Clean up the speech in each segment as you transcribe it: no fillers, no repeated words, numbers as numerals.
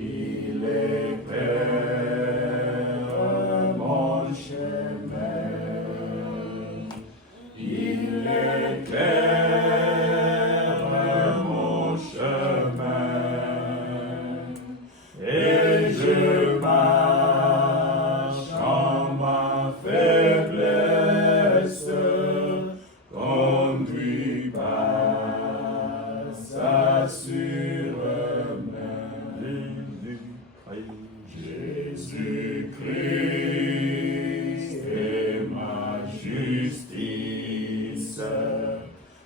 il éclaire mon chemin, il éclaire mon chemin, et je marche en ma faiblesse, conduit par sa sûre main. Jésus-Christ est ma justice,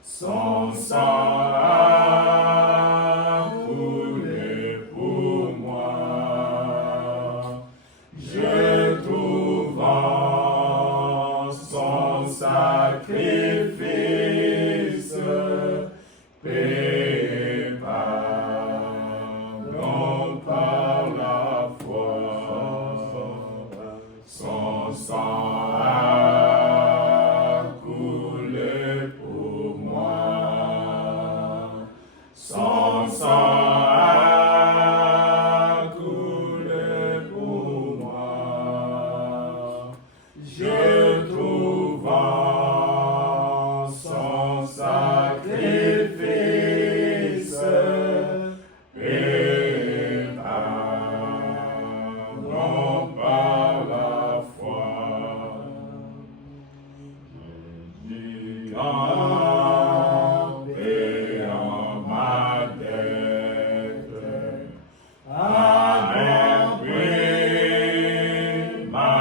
son sang a coulé pour moi. Je trouve en son sacrifice paix, pardon par la foi. Son sang a coulé pour moi. Son sang a coulé pour moi. Je trouve en son sacrifice et pardon par la foi. Jésus en paix en ma dette, à un prix m'a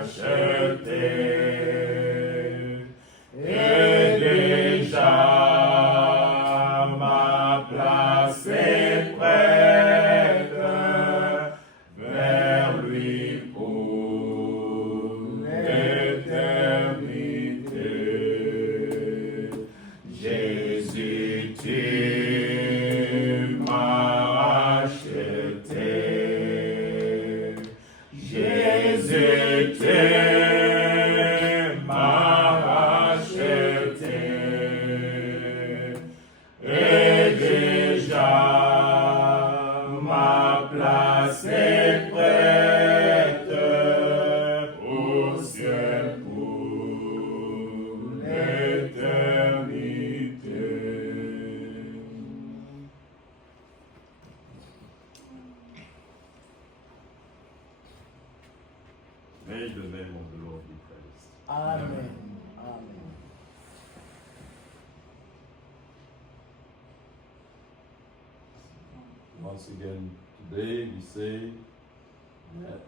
racheté, et déjà ma place est prête vers lui pour l'éternité. Jésus, tu m'as racheté. Jésus, tu m'as racheté. Et déjà ma place est prête au ciel pour l'éternité. May the name of the Lord be praised. Amen. Amen. Once again, today we say that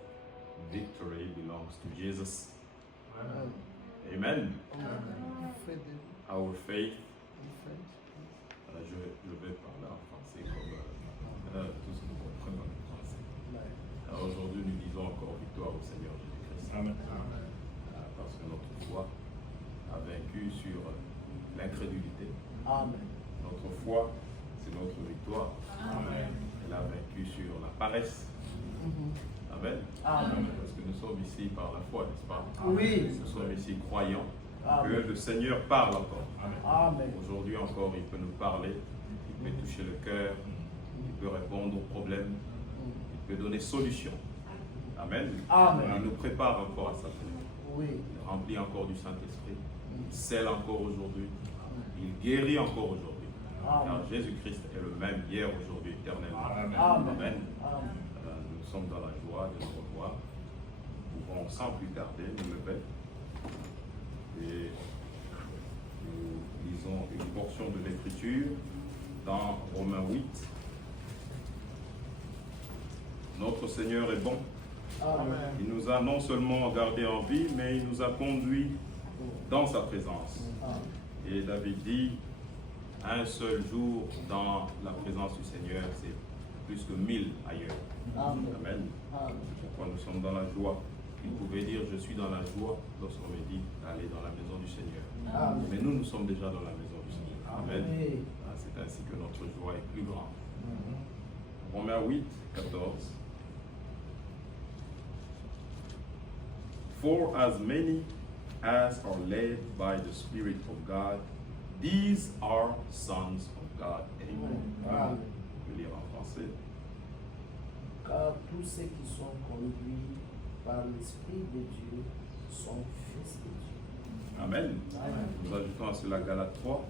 victory belongs to Jesus. Amen. Our faith. Je vais parler en français comme tous nous comprenons en français. Alors aujourd'hui, nous disons encore victoire au Seigneur Jésus-Christ. Parce que notre foi a vaincu sur l'incrédulité. Amen. Notre foi, c'est notre victoire. Amen. Elle a vaincu sur la paresse. Amen. Amen. Parce que nous sommes ici par la foi, n'est-ce pas? Oui. Nous sommes ici croyants Amen. que le Seigneur parle encore. Amen. Aujourd'hui encore, il peut nous parler, il peut toucher le cœur, il peut répondre aux problèmes, il peut donner solution. Amen. Amen. Il nous prépare encore à sa venue. Oui. Il remplit encore du Saint-Esprit. Il scelle encore aujourd'hui. Il guérit encore aujourd'hui. Car Jésus-Christ est le même hier, aujourd'hui, éternellement. Amen. Amen. Amen. Nous sommes dans la joie de nous revoir. Nous pouvons sans plus tarder nous lever. Et nous lisons une portion de l'Écriture dans Romains 8. Notre Seigneur est bon. Amen. Il nous a non seulement gardés en vie, mais il nous a conduits dans sa présence. Et David dit, un seul jour dans la présence du Seigneur, c'est plus que 1000 ailleurs. Amen. Amen. C'est pourquoi nous sommes dans la joie. Il pouvait dire, je suis dans la joie lorsqu'on me dit d'aller dans la maison du Seigneur. Amen. Mais nous sommes déjà dans la maison du Seigneur. Amen. Amen. C'est ainsi que notre joie est plus grande. Romains 8, 14. For as many as are led by the Spirit of God, These are sons of God. Amen. Amen. Je vais lire en français. Car tous ceux qui sont conduits par l'Esprit de Dieu sont fils de Dieu. Amen. Amen. Nous ajoutons à cela Galates 3.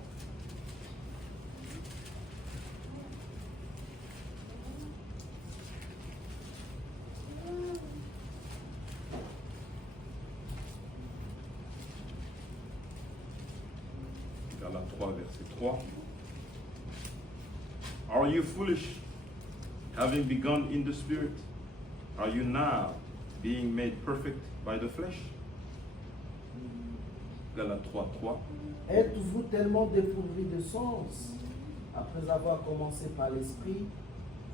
Galates 3, verset 3. Are you foolish, having begun in the Spirit? Are you now being made perfect by the flesh? Galates 3, 3. Êtes-vous tellement dépourvu de sens? Après avoir commencé par l'Esprit,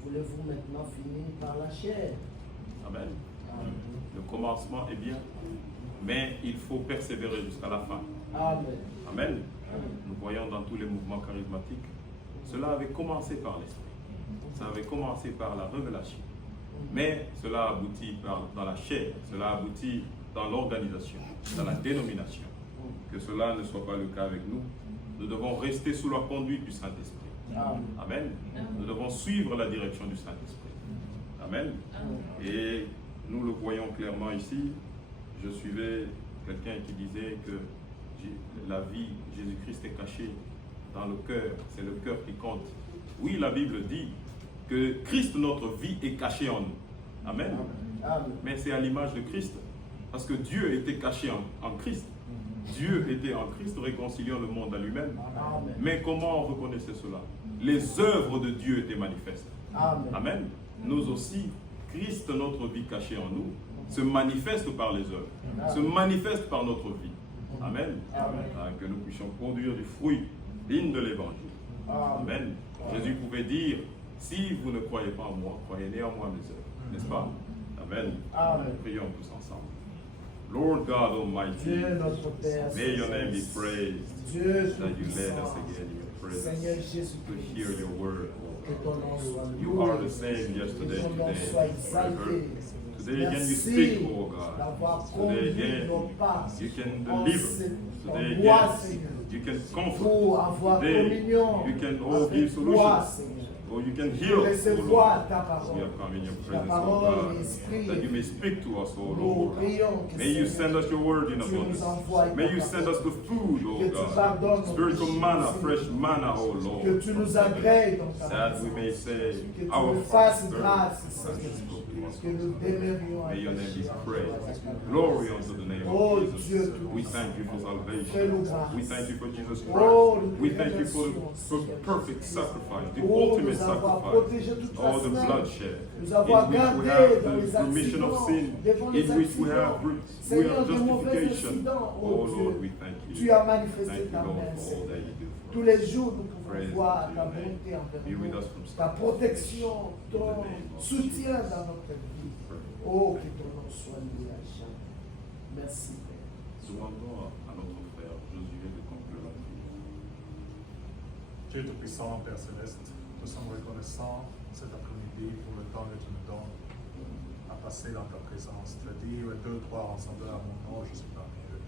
voulez-vous maintenant finir par la chair? Amen. Amen. Le commencement est bien, mais il faut persévérer jusqu'à la fin. Amen. Amen. Nous voyons dans tous les mouvements charismatiques, cela avait commencé par l'esprit. Ça avait commencé par la révélation. Mais cela aboutit dans la chair, cela aboutit dans l'organisation, dans la dénomination. Que cela ne soit pas le cas avec nous. Nous devons rester sous la conduite du Saint-Esprit. Amen. Nous devons suivre la direction du Saint-Esprit. Amen. Et nous le voyons clairement ici. Je suivais quelqu'un qui disait que la vie, Jésus-Christ est caché dans le cœur. C'est le cœur qui compte. Oui, la Bible dit que Christ, notre vie, est caché en nous. Amen. Mais c'est à l'image de Christ. Parce que Dieu était caché en Christ. Dieu était en Christ, réconciliant le monde à lui-même. Mais comment on reconnaissait cela? Les œuvres de Dieu étaient manifestes. Amen. Nous aussi, Christ, notre vie cachée en nous, se manifeste par les œuvres, se manifeste par notre vie. Amen. Que nous puissions produire du fruit digne de l'évangile. Amen. Jésus pouvait dire, si vous ne croyez pas en moi, croyez néanmoins mes œuvres. N'est-ce pas? Amen. Prions tous ensemble. Lord God Almighty, Dieu notre Père, may your name be praised, Dieu that you led us Tout-Puissant, again in your Seigneur presence to Jésus-Christ, hear your word. que ton nom soit You are loué, the same yesterday, que ton nom today, soit and exalté. forever. Today again you Merci speak, oh God. d'avoir Today conduit again nos pas you can en deliver. cette Today voie, again Seigneur, you can comfort. pour avoir Today communion you can give avec toi, solutions. Seigneur. Oh, you can Pour heal, oh recevoir Lord. ta We parole. have come in your Ta presence, oh parole, God, l'Esprit. that you may speak to us, oh Nous Lord. prions que May you send us your word in tu nous abundance. envoies May ta you send us parole. the food, Que oh tu God. pardonnes nos Spiritual péchés, manna, Seigneur. fresh manna, oh Que Lord. tu nous agrées dans ta That we présence. may say, Que tu our nous fasses Father, grâce, Seigneur. Que nous demeurions à may your name be pécher. praised. Glory unto the name Oh, of Dieu Jesus. tout-puissant. We thank you for salvation. Fais-nous grâce. We thank you for Jesus Oh, Christ. We nous thank you for remercions, the perfect sacrifice, the Oh, ultimate nous avoir sacrifice. protégés toute la Oh, the semaine. bloodshed. Nous avoir In which we gardés have dans les the remission of accidents, sin. devant les In which we accidents. have Seigneur, de mauvais justification. accidents, Oh oh Lord, Dieu. we thank you. Tu as manifesté Thank you, ta Lord, main, for all Seigneur. that you do for Tous us. les jours, nous pouvons Praise voir to ta your name. bonté envers Be with nous, us from ta start. protection, ton In the name of soutien Jesus. dans notre vie. Praise. Oh, que ton nom soit loué à jamais. Merci, Père. Demandons à notre frère Josué de conclure la prière. Dieu Tout-Puissant, Père Céleste, nous sommes reconnaissants cet après-midi pour le temps que tu nous donnes à passer dans ta présence. Tu as dit, ouais, 2 ou 3 ensemble à mon nom, je suis parmi eux.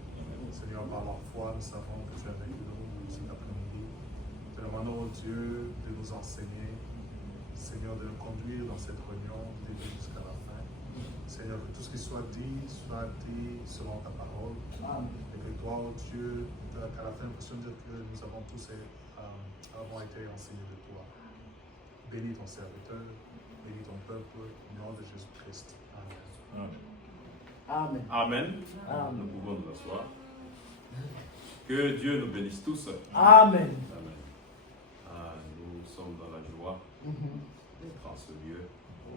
Seigneur, par la foi, nous savons que tu es avec nous cet après-midi. Te demandons, Dieu, de nous enseigner, Seigneur, de nous conduire dans cette réunion du début jusqu'à la fin. Seigneur, que tout ce qui soit dit selon ta parole. Amen. Et que toi, oh Dieu, qu'à la fin, nous puissions dire que nous avons tous avons été enseignés de toi. Bénis ton serviteur, bénis ton peuple, au nom de Jésus-Christ. Amen. Amen. Amen. Amen. Nous pouvons nous asseoir. Que Dieu nous bénisse tous. Amen. Amen. Nous sommes dans la joie d'être en ce lieu.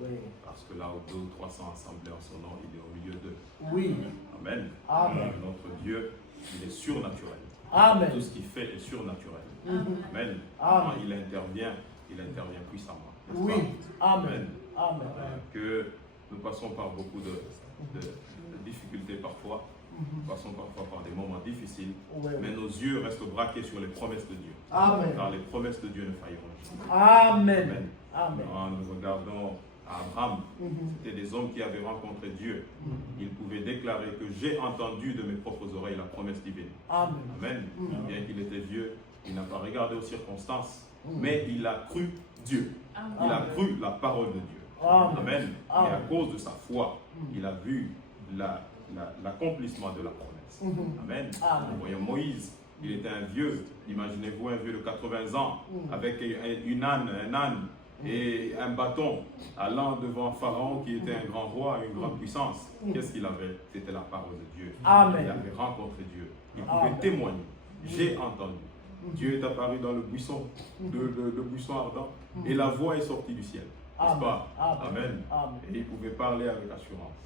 Oui. Parce que là où 2 ou 300 assemblés en son nom, il est au milieu d'eux. Oui. Amen. Amen. Notre Dieu, il est surnaturel. Amen. Tout ce qu'il fait est surnaturel. Amen. Amen. Quand il intervient puissamment. N'est-ce Oui. pas? Amen. Amen. Que nous passons par beaucoup de difficultés parfois. Nous passons parfois par des moments difficiles. Oui. Mais nos yeux restent braqués sur les promesses de Dieu. Amen. Car les promesses de Dieu ne failleront jamais. Amen. Amen. Amen. Quand nous regardons Abraham, c'était des hommes qui avaient rencontré Dieu. Ils pouvaient déclarer que j'ai entendu de mes propres oreilles la promesse divine. Amen. Amen. Bien qu'il était vieux, Il n'a pas regardé aux circonstances, mais il a cru Dieu. Il a Amen. cru la parole de Dieu. Amen. Amen. Et à Amen. cause de sa foi, il a vu l'accomplissement de la promesse. Amen. Amen. Nous voyons Moïse, il était un vieux, imaginez-vous un vieux de 80 ans, avec un âne et un bâton, allant devant Pharaon qui était un grand roi, une grande puissance. Qu'est-ce qu'il avait? C'était la parole de Dieu. Amen. Il avait rencontré Dieu. Il pouvait Amen. témoigner. J'ai entendu. Dieu est apparu dans le buisson, le buisson ardent, et la voix est sortie du ciel. N'est-ce Amen. pas? Amen. Amen. Amen. Et il pouvait parler avec assurance.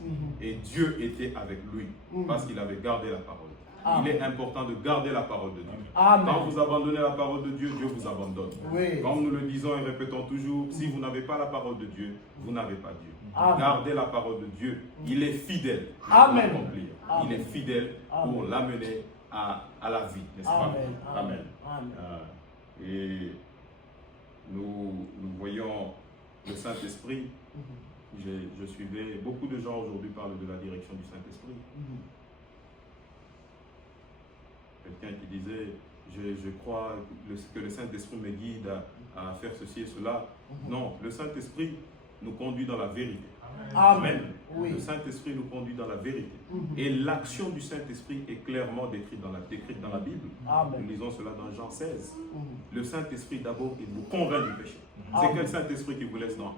Et Dieu était avec lui parce qu'il avait gardé la parole. Amen. Il est important de garder la parole de Dieu. Amen. Quand vous abandonnez la parole de Dieu, Dieu vous abandonne. Oui. Comme nous le disons et répétons toujours, si vous n'avez pas la parole de Dieu, vous n'avez pas Dieu. Amen. Gardez la parole de Dieu. Il est fidèle pour Amen. l'accomplir. Amen. Il est fidèle pour Amen. l'amener à la vie, n'est-ce pas? Amen. Amen. Amen. Et nous voyons le Saint-Esprit. Je suivais, beaucoup de gens aujourd'hui parlent de la direction du Saint-Esprit. Quelqu'un qui disait, je crois que le Saint-Esprit me guide à faire ceci et cela. Non, le Saint-Esprit nous conduit dans la vérité. Amen. Oui. Le Saint-Esprit nous conduit dans la vérité. Et l'action du Saint-Esprit est clairement décrite dans la Bible. Amen. Nous lisons cela dans Jean 16. Le Saint-Esprit d'abord, il vous convainc du péché. Amen. C'est quel Saint-Esprit qui vous laisse dans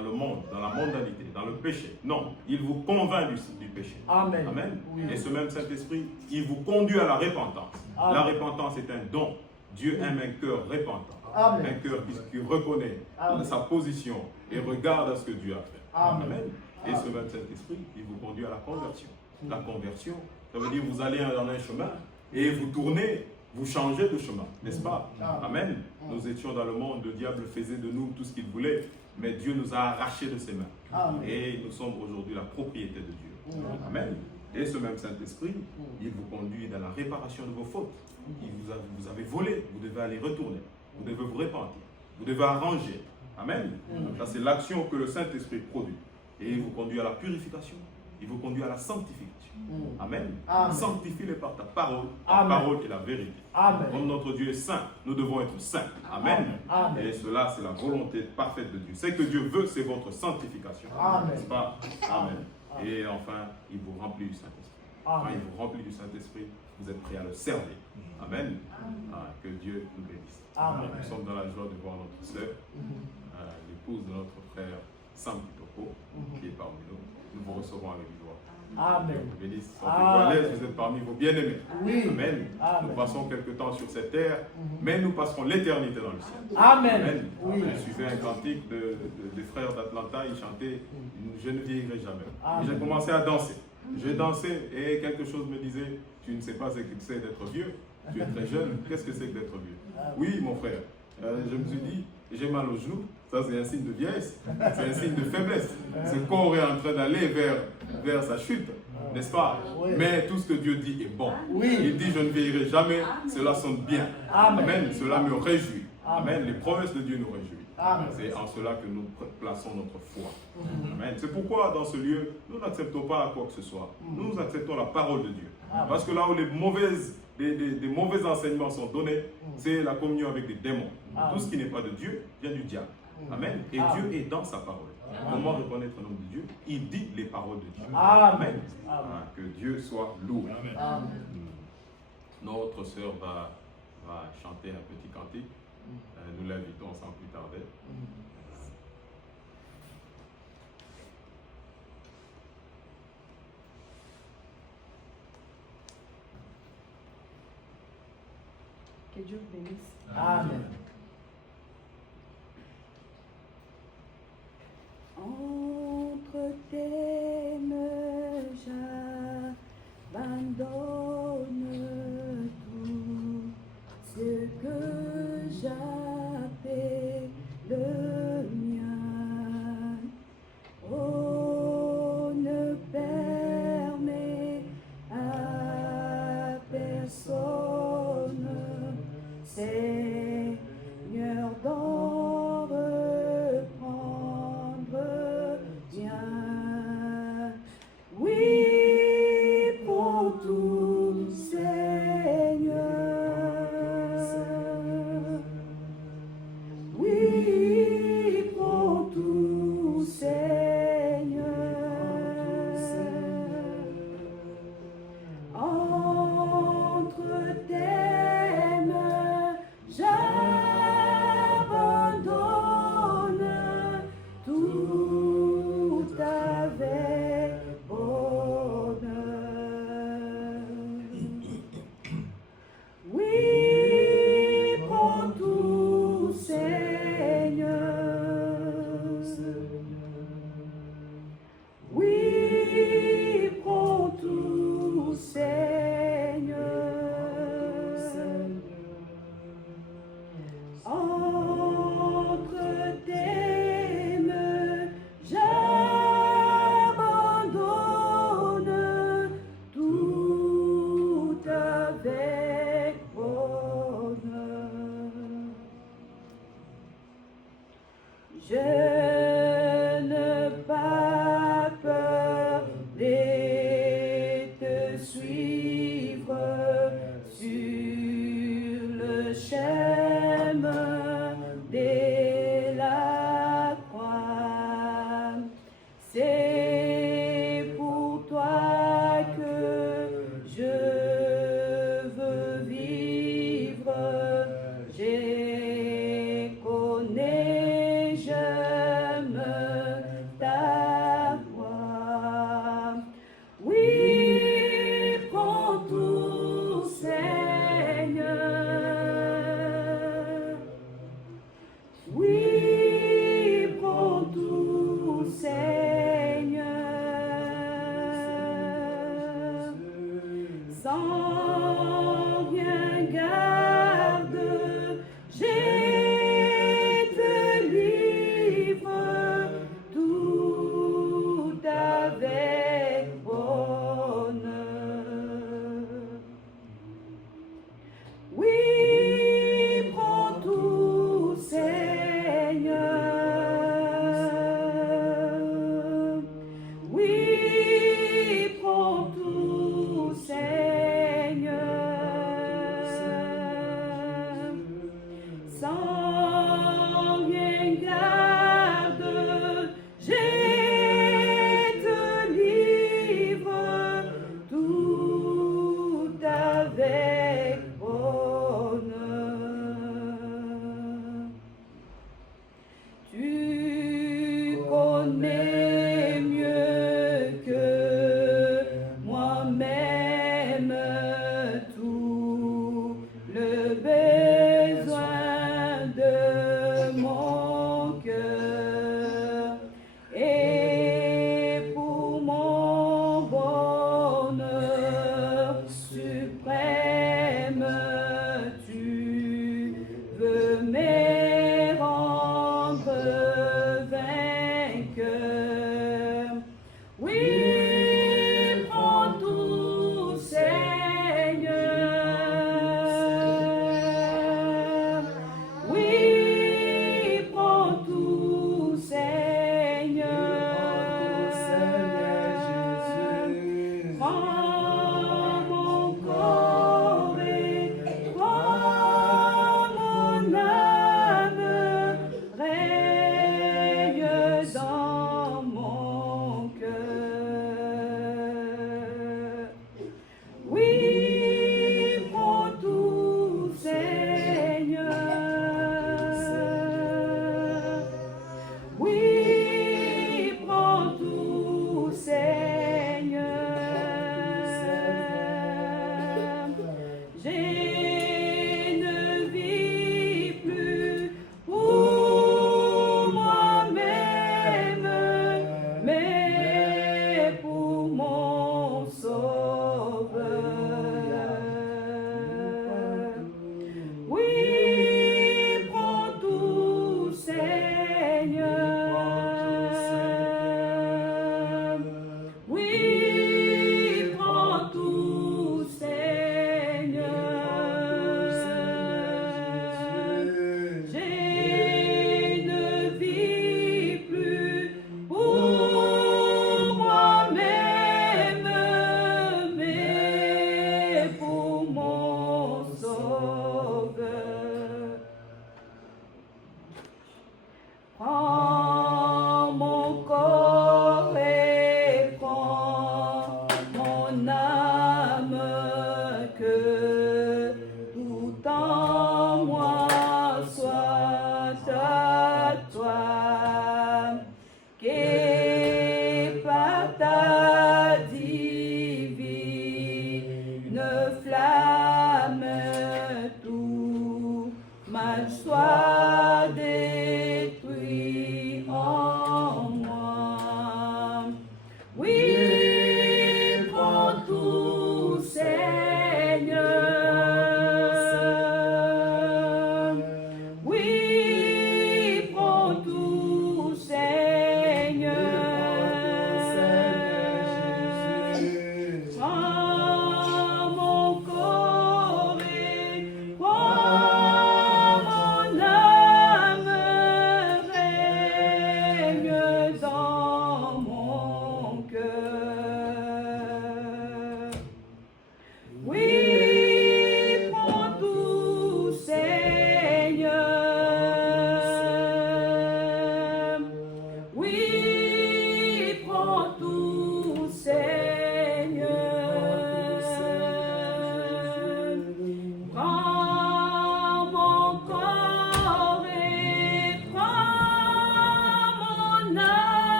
le monde, dans la mondanité, dans le péché? Non, il vous convainc du péché. Amen. Amen. Oui. Et ce même Saint-Esprit, il vous conduit à la repentance. Amen. La repentance est un don. Dieu aime un cœur repentant. Amen. Un cœur qui reconnaît Amen. sa position et regarde à ce que Dieu a fait. Amen. Et ce même Saint-Esprit, il vous conduit à la conversion. La conversion, ça veut dire vous allez dans un chemin et vous tournez, vous changez de chemin, n'est-ce pas? Amen. Nous étions dans le monde, le diable faisait de nous tout ce qu'il voulait, mais Dieu nous a arrachés de ses mains. Amen. Et nous sommes aujourd'hui la propriété de Dieu. Amen. Et ce même Saint-Esprit, il vous conduit dans la réparation de vos fautes. Vous avez volé, vous devez aller retourner. Vous devez vous repentir. Vous devez arranger. Amen. Ça, c'est l'action que le Saint-Esprit produit. Et il vous conduit à la purification. Il vous conduit à la sanctification. Amen. Amen. Sanctifie-les par ta parole. Ta Amen. parole est la vérité. Amen. Comme notre Dieu est saint, nous devons être saints. Amen. Amen. Et cela, c'est la volonté parfaite de Dieu. Ce que Dieu veut, c'est votre sanctification. Amen. N'est-ce pas? Amen. Et enfin, il vous remplit du Saint-Esprit. Quand Amen. il vous remplit du Saint-Esprit, vous êtes prêt à le servir. Amen. Que Dieu nous bénisse. Amen. Nous sommes dans la joie de voir notre sœur, l'épouse de notre frère Sam Kitoko, qui est parmi nous. Nous vous recevons avec joie. Amen. Dieu vous bénisse. Amen. Sentez-vous à l'aise, vous êtes parmi vos bien-aimés. Oui. Amen. Amen. Nous passons quelque temps sur cette terre, mais nous passerons l'éternité dans le ciel. Amen. Oui. Je suivais un cantique des frères d'Atlanta, ils chantaient « Je ne vieillirai jamais ». Amen. J'ai commencé à danser. Je dansais et quelque chose me disait « Tu ne sais pas ce que c'est d'être vieux. Tu es très jeune. Qu'est-ce que c'est que d'être vieux ?» Oui, mon frère. Je me suis dit « J'ai mal aux genoux. Ça, c'est un signe de vieillesse. C'est un signe de faiblesse. Ce corps est en train d'aller vers sa chute. N'est-ce pas? Oui. Mais tout ce que Dieu dit est bon. Oui. Il dit, je ne vieillirai jamais. Cela sonne bien. Amen. Cela me réjouit. Amen. Amen. Les promesses de Dieu nous réjouissent. Amen. C'est en cela que nous plaçons notre foi. Amen. C'est pourquoi dans ce lieu, nous n'acceptons pas quoi que ce soit. Nous acceptons la parole de Dieu. Parce que là où les mauvais enseignements sont donnés, c'est la communion avec des démons. Tout ce qui n'est pas de Dieu vient du diable. Amen. Et Dieu est dans sa parole. Comment reconnaître le nom de Dieu? Il dit les paroles de Dieu. Amen. Que Dieu soit loué. Amen. Notre sœur va chanter un petit cantique. Nous l'invitons sans plus tarder. Que Dieu vous bénisse. Amen. Entre tes mains, j'abandonne tout ce que j'appelle le mien. Oh, ne permets à personne, Seigneur, d'en reprendre bien. Je n'ai pas peur de te suivre sur le chemin de la croix. C'est pour toi que je veux vivre. Je connais, j'aime ta voix. Oui, prends tout, Seigneur. Oui, prends tout, Seigneur. Sans rien garde, je te livre tout avec bonheur. Oui, prends tout, Seigneur. Oui, prends tout, Seigneur. Sans rien garde, je te livre tout avec bonheur. Tu connais mieux que moi-même tout le besoin de mon cœur. Et pour mon bonheur suprême, tu veux me rendre vainqueur. Oui, prends tout, Seigneur. Oui, prends tout, Seigneur. Prends mon corps et prends mon âme, règne dans mon cœur. Oui, prends tout, Seigneur. Oui, prends tout, Seigneur. Je ne vis plus pour moi-même, mais pour mon Sauveur. Oui, prends tout, Seigneur. Oui, prends tout, Seigneur. Je ne vis plus pour moi-même, mais pour mon Sauveur. Prends mon corps et prends mon âme, que tout en moi soit à toi, que par ta divine flamme tout mal soit détruit.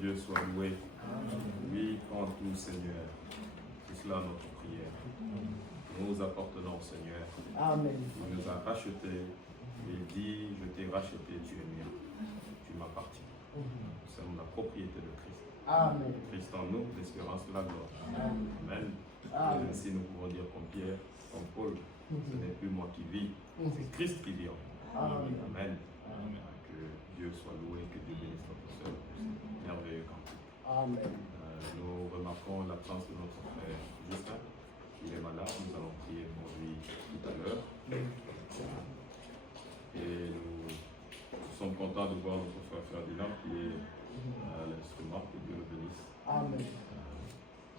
Dieu soit loué. Oui, en tout, Seigneur. C'est cela notre prière. Nous appartenons au Seigneur. Amen. Il nous a rachetés. Il dit, je t'ai racheté, tu es mien. Tu m'appartiens. Nous sommes la propriété de Christ. Amen. Christ en nous, l'espérance de la gloire. Amen. Amen. Et ainsi nous pouvons dire comme Pierre, comme Paul, ce n'est plus moi qui vis, c'est Christ qui vit en moi. Amen. Amen. Que Dieu soit loué, que Dieu bénisse notre sœur pour ce merveilleux cantique. Amen. Nous remarquons l'absence de notre frère Justin. Il est malade, nous allons prier pour lui tout à l'heure. Et nous sommes contents de voir notre frère Ferdinand qui est à l'instrument, que Dieu le bénisse. Amen.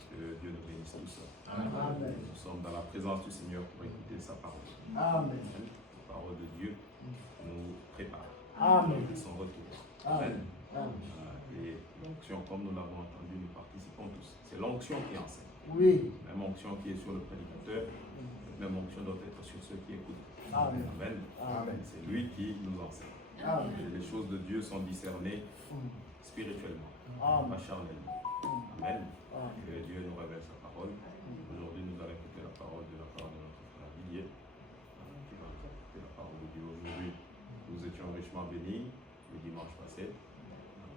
Que Dieu nous bénisse tous. Amen. Nous sommes dans la présence du Seigneur pour écouter sa parole. Amen. La parole de Dieu nous prépare Amen. à son retour. Amen. Amen. Et l'onction, comme nous l'avons entendu, nous participons tous. C'est l'onction qui enseigne. Oui. Même onction qui est sur le prédicateur, cette même onction doit être sur ceux qui écoutent. Amen. Amen. Amen. C'est lui qui nous enseigne. Amen. Et les choses de Dieu sont discernées spirituellement, Amen. pas charnellement. Amen. Amen. Et Dieu nous révèle sa parole. Aujourd'hui, nous allons écouter la parole de notre frère Didier, qui va nous écouter la parole de Dieu. Aujourd'hui, nous étions richement bénis le dimanche passé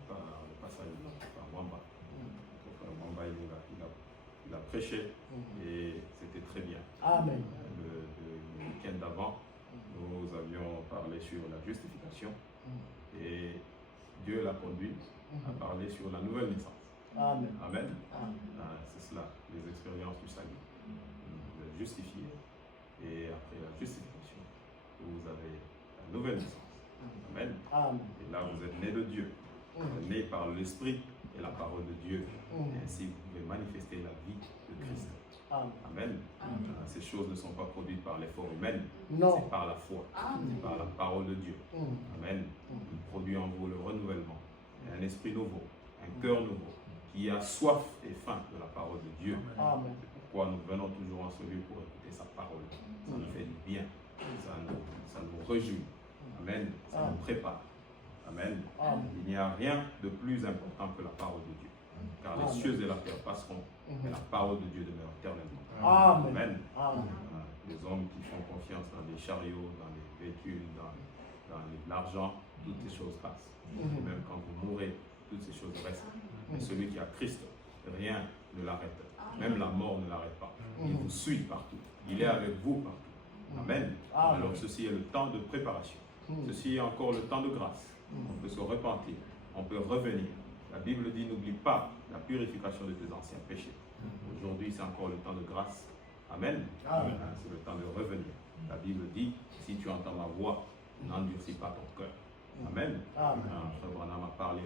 par le passage de notre frère Mwamba. Notre frère Mwamba, il a prêché et c'était très bien. Amen. Le week-end d'avant, nous avions parlé sur la justification et Dieu l'a conduit à parler sur la nouvelle naissance. Amen. Amen. Amen. C'est cela, les expériences du salut. Vous êtes justifié et après la justification, vous avez la nouvelle naissance. Amen. Amen. Et là, vous êtes né de Dieu. Vous êtes né par l'Esprit et la parole de Dieu. Et ainsi, vous pouvez manifester la vie de Christ. Amen. Amen. Ces choses ne sont pas produites par l'effort humain, Non. c'est par la foi, c'est par la parole de Dieu. Amen. Il produit en vous le renouvellement, et un esprit nouveau, un cœur nouveau, qui a soif et faim de la parole de Dieu. Amen. C'est pourquoi nous venons toujours en ce lieu pour écouter sa parole. Ça nous fait du bien, ça nous réjouit. Amen. Ça nous prépare. Amen. Amen. Il n'y a rien de plus important que la parole de Dieu. Car les cieux et la terre passeront, mais la parole de Dieu demeure éternellement. Amen. Amen. Amen. Les hommes qui font confiance dans les chariots, dans les véhicules, dans l'argent, toutes ces choses passent. Et même quand vous mourrez, toutes ces choses restent. Mais celui qui a Christ, rien ne l'arrête. Même la mort ne l'arrête pas. Il vous suit partout. Il est avec vous partout. Amen. Amen. Alors ceci est le temps de préparation. Ceci est encore le temps de grâce. On peut se repentir. On peut revenir. La Bible dit, n'oublie pas la purification de tes anciens péchés. Aujourd'hui, c'est encore le temps de grâce. Amen. Amen. C'est le temps de revenir. La Bible dit, si tu entends ma voix, n'endurcis pas ton cœur. Amen. Amen. Frère Branham a parlé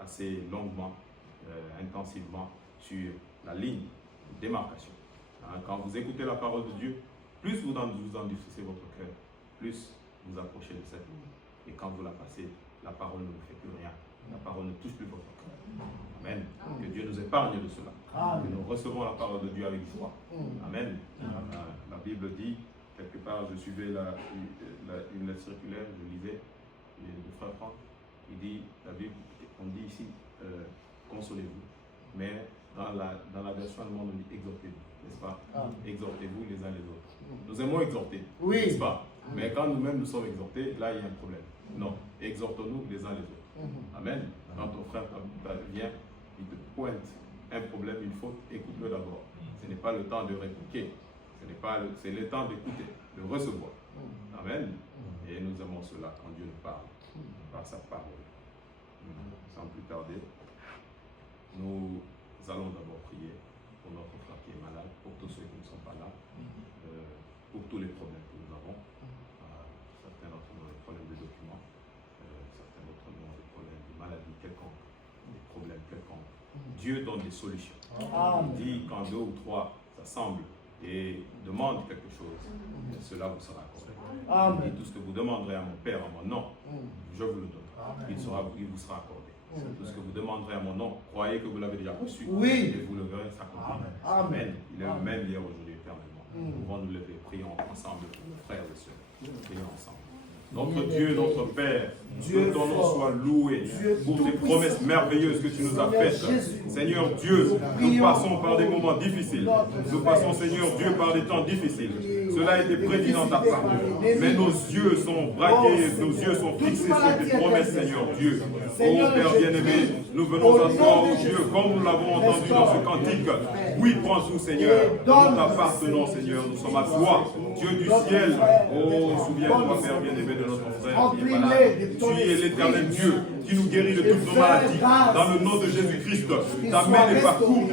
assez longuement, intensivement sur la ligne de démarcation. Quand vous écoutez la parole de Dieu, plus vous endurcissez votre cœur, plus vous approchez de cette ligne. Et quand vous la passez, la parole ne vous fait plus rien. La parole ne touche plus votre cœur. Amen. Que Dieu nous épargne de cela. Amen. Que nous recevons la parole de Dieu avec joie. Amen. La Bible dit, quelque part, je suivais une lettre circulaire, je lisais, de Frère Franck, il dit, la Bible, on dit ici, consolez-vous. Mais dans la version allemande, on dit exhortez-vous, n'est-ce pas? Exhortez-vous les uns les autres. Nous aimons exhorter, Oui. n'est-ce pas? Mais quand nous-mêmes nous sommes exhortés, là, il y a un problème. Non, exhortons-nous les uns les autres. Amen. Quand ton frère vient, il te pointe un problème, une faute, écoute-le d'abord. Ce n'est pas le temps de répliquer, c'est le temps d'écouter, de recevoir. Amen. Et nous aimons cela quand Dieu nous parle, par sa parole. Sans plus tarder, nous allons d'abord prier pour notre frère qui est malade, pour tous ceux qui ne sont pas là, pour tous les problèmes que nous avons. Certains d'entre nous ont des problèmes de documents, certains d'entre nous ont des problèmes de maladie quelconque, des problèmes quelconques. Dieu donne des solutions. Il dit quand 2 ou 3 s'assemblent et demandent quelque chose, cela vous sera accordé. Il dit tout ce que vous demanderez à mon Père en mon nom, je vous le donnerai. Il vous sera accordé. Tout ce que vous demanderez à mon nom, croyez que vous l'avez déjà reçu. Oui. Et vous le verrez s'accomplir. Amen. Il est le même hier, aujourd'hui, éternellement. Nous pouvons nous lever, prions ensemble, frères et sœurs. Prions ensemble. Notre Dieu, notre Père, Dieu que ton nom fort, soit loué Dieu pour tes tout-puissant, promesses merveilleuses que tu nous as Seigneur faites. Jésus, Seigneur Dieu, nous prions passons par des moments pour difficiles. notre Nous Père. passons, Seigneur Dieu, par des temps difficiles. Cela a été prédit dans ta parole. Mais nos yeux sont braqués, nos yeux sont fixés sur tes promesses, Seigneur Dieu. Oh Père bien-aimé, nous venons à toi, oh Dieu, comme nous l'avons entendu dans ce cantique. Oui, prends tout, Seigneur. Nous t'appartenons, Seigneur. Nous sommes à toi, Dieu du ciel. Oh, souviens-toi, Père bien-aimé, de notre frère qui est malade. Tu es l'éternel Dieu qui nous guérit de toutes nos maladies. Dans le nom de Jésus-Christ, ta main n'est pas courte.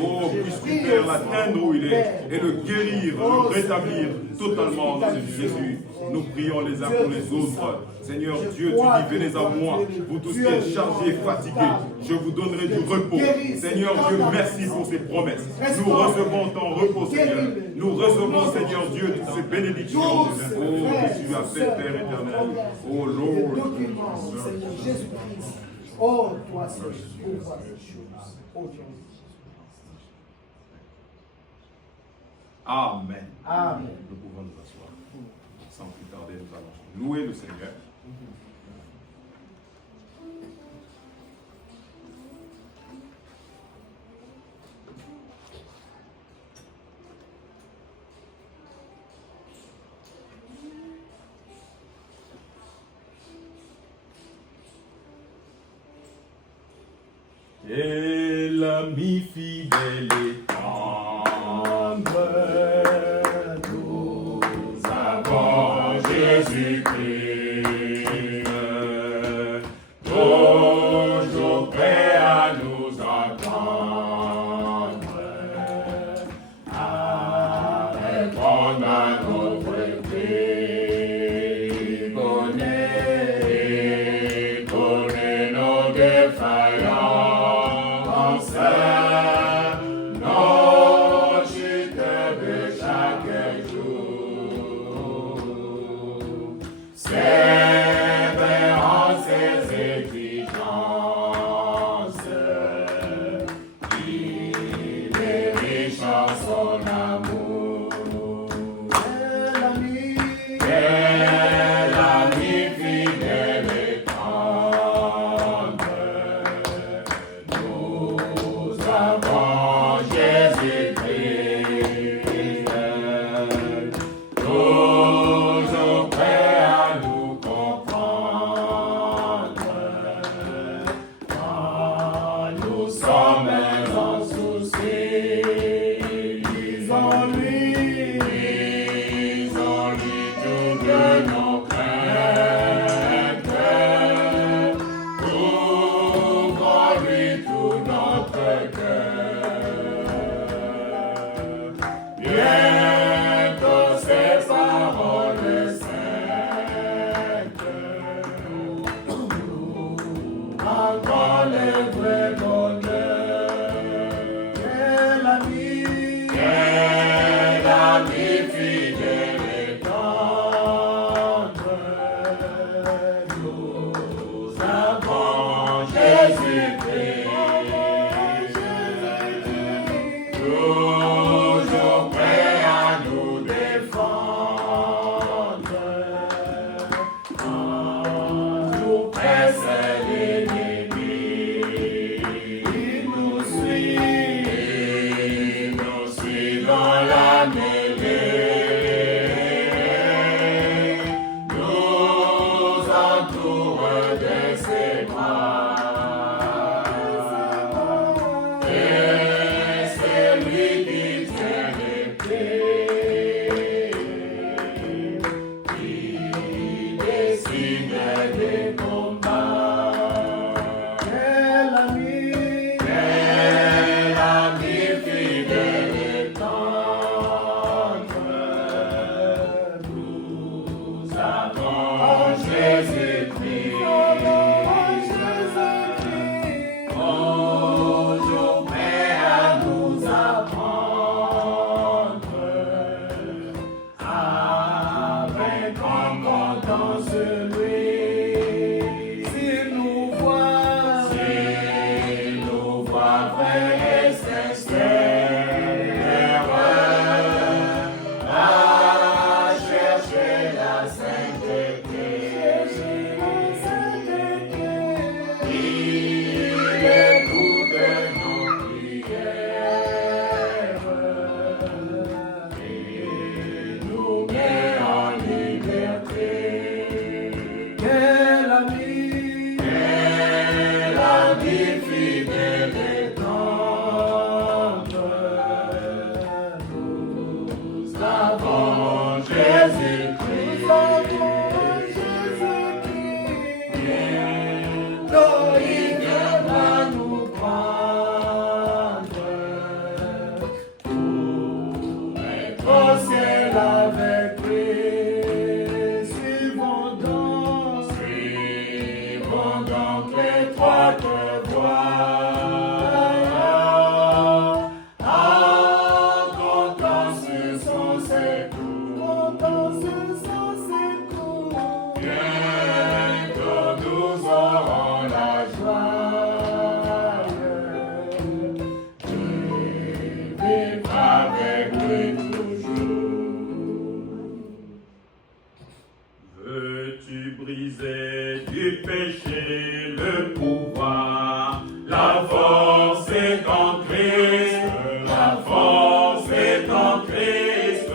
Oh, puisses-tu, Père, l'atteindre où il est et le guérir, le rétablir totalement en nom de Jésus. Nous prions les uns pour les autres. Seigneur Dieu, tu dis, venez à moi, vous tous qui êtes chargés et fatigués, je vous donnerai du repos. Seigneur Dieu, merci pour ces promesses. Nous recevons ton repos, Seigneur. Nous recevons, Seigneur Dieu, toutes ces bénédictions. Oh, que tu as fait, Père éternel. Oh, Lord. Seigneur Jésus-Christ. Oh, toi seul, pourquoi ces choses. Oh, Dieu. Amen. Amen. Nous pouvons nous asseoir. Sans plus tarder, nous allons louer le Seigneur. Et l'ami fidèle et tendre, nous avons Jésus-Christ, toujours prêt à nous entendre, à répondre à nos prières, connaît nos défaillances. Nos chutes de chaque jour, sévère ses exigences, il est riche en son amour. Quel ami fidèle et tendre, nous avons Jésus-Christ, toujours prêt à nous comprendre, quand nous sommes en souci. Lisons-lui toutes nos craintes, ouvrons-lui tout notre cœur. Bientôt ces paroles saintes, encore le vrai bonheur. Quel ami fidèle et tendre, nous avons Jésus-Christ, toujours prêt à nous défendre, quand nous presse l'ennemi, il nous suit dans la mêlée, nous entoure de ses bras, et c'est lui qui tient l'épée, qui décide des combats. Quel ami fidèle et tendre, nous avons Jésus-Christ, toujours prêt à nous apprendre à vaincre en comptant celui. S'il nous voit vrai et sincère, à chercher la sainteté, fidèle et tendre. Nous avons Jésus-Christ. Nous avons Jésus-Christ. Bientôt il viendra nous prendre pour être au ciel avec lui. Suivons donc l'étroite voie, en comptant sur son secours, bientôt nous aurons la joie de vivre avec lui toujours. Veux-tu briser du péché le pouvoir? La force est en Christ, la force est en Christ.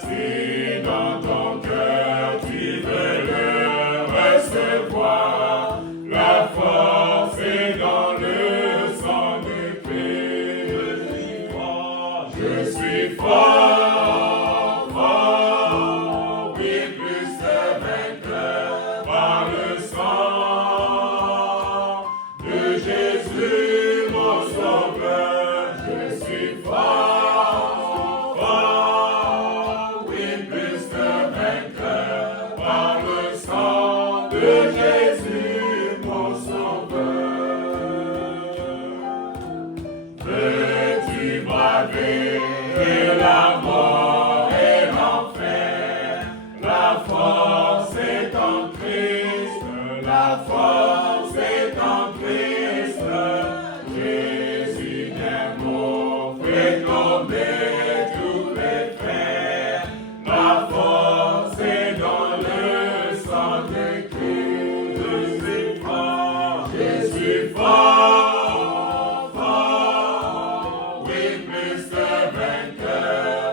Si dans ton cœur tu veux le recevoir, la force est dans le sang de Christ. Je suis fort, fort, oui, plus que vainqueur par le sang de Jésus, mon sauveur. Je suis fort, fort, oui, plus que vainqueur par le sang de Jésus, mon sauveur. Veux-tu braver la mort et l'enfer? La force est en Christ, la force est en Christ. Jésus vient m'offrir tomber tous les fers. La force est dans le sang de Christ. Je suis fort, fort, oui, plus que vainqueur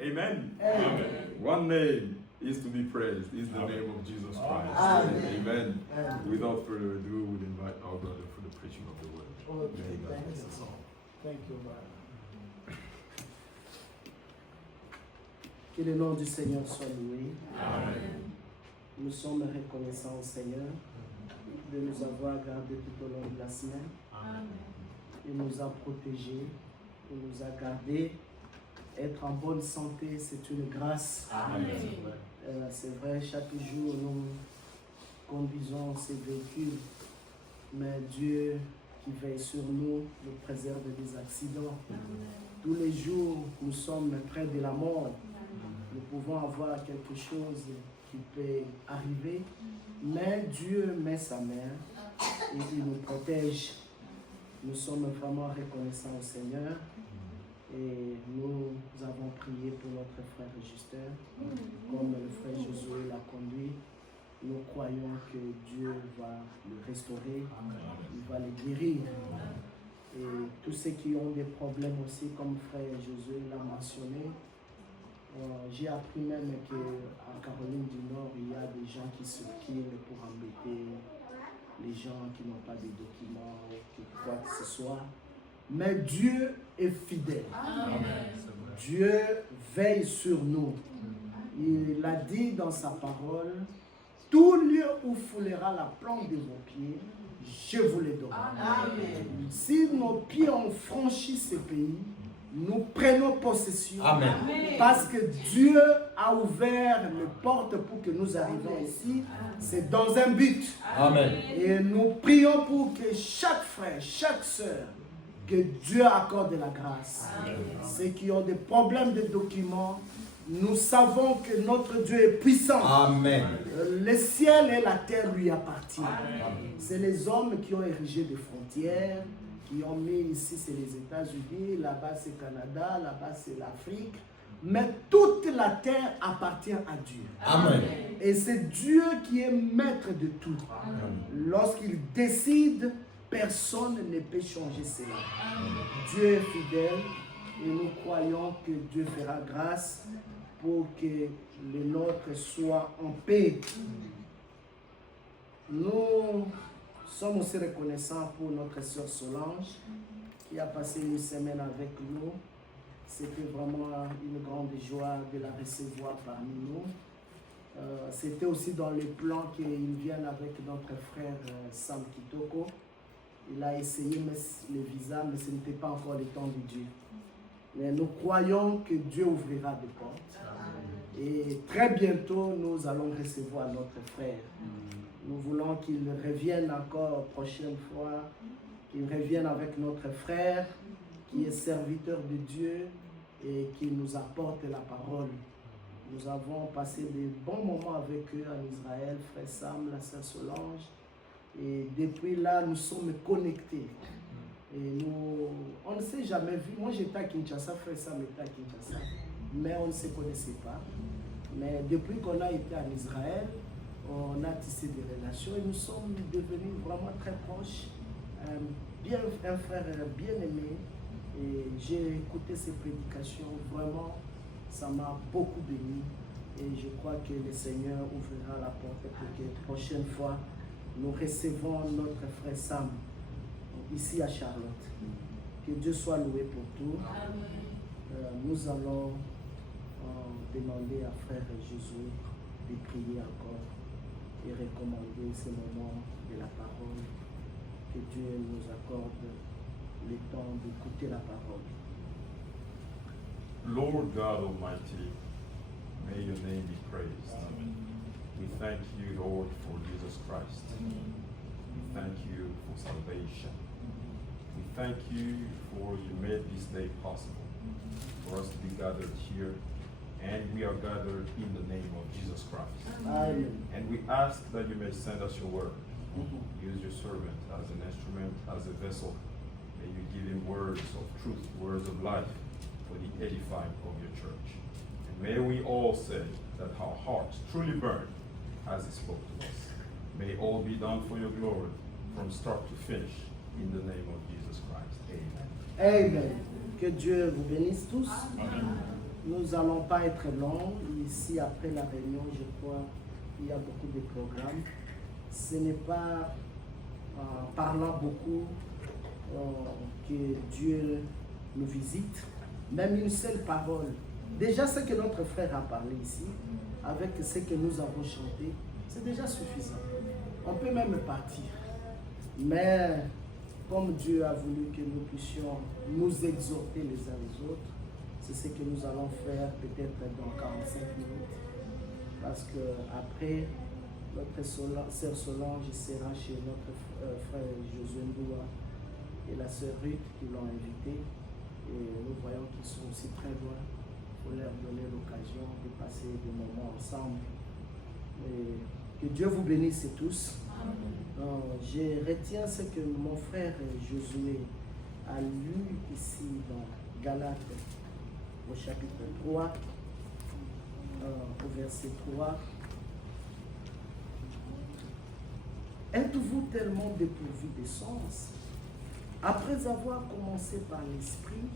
Amen. One name is to be praised, is the name of Jesus Christ. Amen. Amen. Without further ado, we would invite our brother for the preaching of the word. Okay, May God thank bless you. us all. Thank you, brother. Que le nom du Seigneur soit loué. Amen. Nous sommes reconnaissants au Seigneur de nous avoir gardés tout au long de la semaine. Il nous a protégés, il nous a gardés. Être en bonne santé, c'est une grâce. C'est vrai, chaque jour nous conduisons ces véhicules, mais Dieu qui veille sur nous nous préserve des accidents. Tous les jours, nous sommes près de la mort. Nous pouvons avoir quelque chose qui peut arriver, mais Dieu met sa main et il nous protège. Nous sommes vraiment reconnaissants au Seigneur et nous avons prié pour notre frère Justin, comme le frère Josué l'a conduit. Nous croyons que Dieu va le restaurer, il va le guérir. Et tous ceux qui ont des problèmes aussi, comme frère Josué l'a mentionné, j'ai appris même qu'en Caroline du Nord, il y a des gens qui circulent pour embêter les gens qui n'ont pas de documents ou quoi que ce soit. Mais Dieu est fidèle. Dieu veille sur nous. Il a dit dans sa parole, tout lieu où foulera la plante de vos pieds, je vous les donne. Si nos pieds ont franchi ce pays, nous prenons possession. Amen. Parce que Dieu a ouvert les portes pour que nous arrivions ici. C'est dans un but. Amen. Et nous prions pour que chaque frère, chaque sœur, que Dieu accorde la grâce. Ceux qui ont des problèmes de documents, nous savons que notre Dieu est puissant. Amen. Le ciel et la terre lui appartiennent. C'est les hommes qui ont érigé des frontières, qui ont mis ici, c'est les États-Unis, là-bas c'est le Canada, là-bas c'est l'Afrique. Mais toute la terre appartient à Dieu. Amen. Et c'est Dieu qui est maître de tout. Lorsqu'il décide, personne ne peut changer cela. Dieu est fidèle et nous croyons que Dieu fera grâce pour que les nôtres soient en paix. Nous sommes aussi reconnaissants pour notre sœur Solange qui a passé une semaine avec nous. C'était vraiment une grande joie de la recevoir parmi nous. C'était aussi dans les plans qu'il vienne avec notre frère Sam Kitoko. Il a essayé le visa, mais ce n'était pas encore le temps de Dieu. Mais nous croyons que Dieu ouvrira des portes. Et très bientôt, nous allons recevoir notre frère. Nous voulons qu'il revienne encore prochaine fois, qu'il revienne avec notre frère, qui est serviteur de Dieu et qui nous apporte la parole. Nous avons passé de bons moments avec eux en Israël, frère Sam, la sœur Solange. Et depuis là, nous sommes connectés. Et nous, on ne s'est jamais vu. Moi, j'étais à Kinshasa, frère Sam était à Kinshasa. Mais on ne se connaissait pas. Mais depuis qu'on a été en Israël, on a tissé des relations et nous sommes devenus vraiment très proches. Un frère bien aimé. Et j'ai écouté ses prédications. Vraiment, ça m'a beaucoup béni. Et je crois que le Seigneur ouvrira la porte pour que la prochaine fois, nous recevons notre frère Sam ici à Charlotte. Que Dieu soit loué pour tout. Nous allons demander à frère Jésus de prier encore et recommander ce moment de la parole. Que Dieu nous accorde le temps d'écouter la parole. Lord God Almighty, may your name be praised. We thank you, Lord, for Jesus Christ. We thank you for salvation. We thank you for you made this day possible. for us to be gathered here. And we are gathered in the name of Jesus Christ. Amen. And we ask that you may send us your word. Mhm. Use your servant as an instrument, as a vessel. May you give him words of truth, words of life for the edifying of your church. And may we all say that our hearts truly burn as he spoke to us. May all be done for your glory from start to finish in the name of Jesus Christ. Amen. Amen. Que Dieu vous bénisse tous. Amen. Nous n'allons pas être longs. Ici, après la réunion, je crois qu'il y a beaucoup de programmes. Ce n'est pas en parlant beaucoup que Dieu nous visite. Même une seule parole. Déjà, ce que notre frère a parlé ici, avec ce que nous avons chanté, c'est déjà suffisant. On peut même partir. Mais comme Dieu a voulu que nous puissions nous exhorter les uns les autres, c'est ce que nous allons faire peut-être dans 45 minutes. Parce que après, notre sœur Solange sera chez notre frère Josué Ndoua et la sœur Ruth qui l'ont invité. Et nous voyons qu'ils sont aussi très loin. Il faut leur donner l'occasion de passer des moments ensemble. Et que Dieu vous bénisse tous. Je retiens ce que mon frère Josué a lu ici dans Galates au chapitre 3, au verset 3. Êtes-vous tellement dépourvu de sens? Après avoir commencé par l'esprit,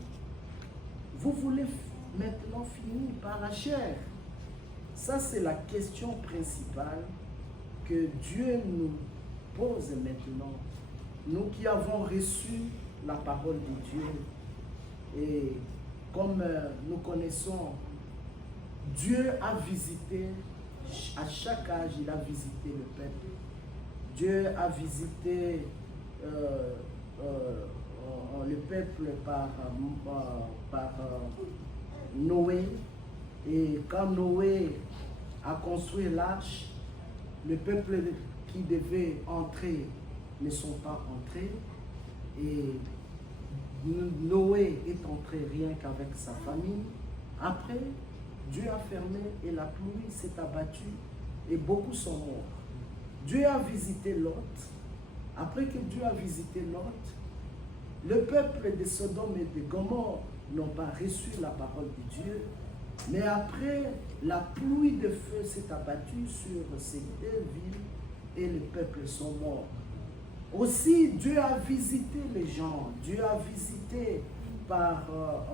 vous voulez maintenant finir par la chair? Ça, c'est la question principale que Dieu nous pose maintenant. Nous qui avons reçu la parole de Dieu. Et comme nous connaissons, Dieu a visité, à chaque âge, il a visité le peuple. Dieu a visité le peuple par Noé. Et quand Noé a construit l'arche, le peuple qui devait entrer ne sont pas entrés. Et Noé est entré rien qu'avec sa famille. Après, Dieu a fermé et la pluie s'est abattue et beaucoup sont morts. Dieu a visité Lot. Après que Dieu a visité Lot, le peuple de Sodome et de Gomorrhe n'ont pas reçu la parole de Dieu. Mais après, la pluie de feu s'est abattue sur ces deux villes et les peuples sont morts. Aussi, Dieu a visité les gens. Dieu a visité par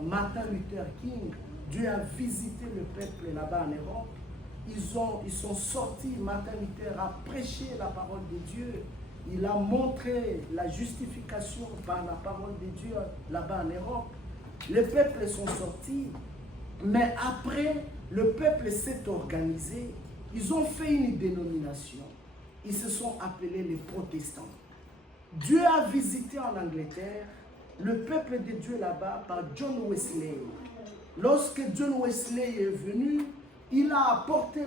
Martin Luther King. Dieu a visité le peuple là-bas en Europe. Ils sont sortis. Martin Luther a prêché la parole de Dieu. Il a montré la justification par la parole de Dieu là-bas en Europe. Les peuples sont sortis. Mais après, le peuple s'est organisé. Ils ont fait une dénomination. Ils se sont appelés les protestants. Dieu a visité en Angleterre le peuple de Dieu là-bas par John Wesley. Lorsque John Wesley est venu, il a apporté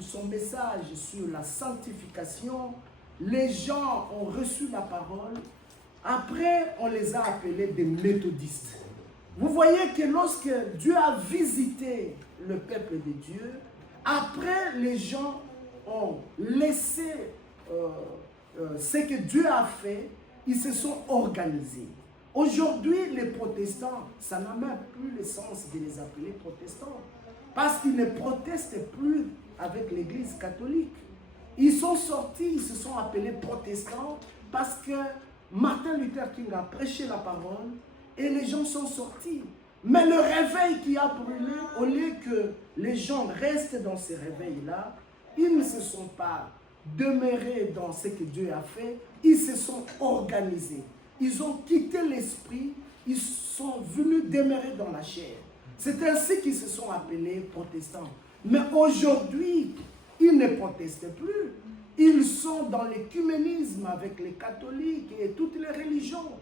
son message sur la sanctification. Les gens ont reçu la parole. Après, on les a appelés des méthodistes. Vous voyez que lorsque Dieu a visité le peuple de Dieu, après les gens ont laissé ce que Dieu a fait, ils se sont organisés. Aujourd'hui, les protestants, ça n'a même plus le sens de les appeler protestants, parce qu'ils ne protestent plus avec l'Église catholique. Ils sont sortis, ils se sont appelés protestants, parce que Martin Luther King a prêché la parole, et les gens sont sortis. Mais le réveil qui a brûlé, au lieu que les gens restent dans ce réveil-là, ils ne se sont pas demeurés dans ce que Dieu a fait, ils se sont organisés. Ils ont quitté l'esprit, ils sont venus demeurer dans la chair. C'est ainsi qu'ils se sont appelés protestants. Mais aujourd'hui, ils ne protestent plus. Ils sont dans l'écuménisme avec les catholiques et toutes les religions.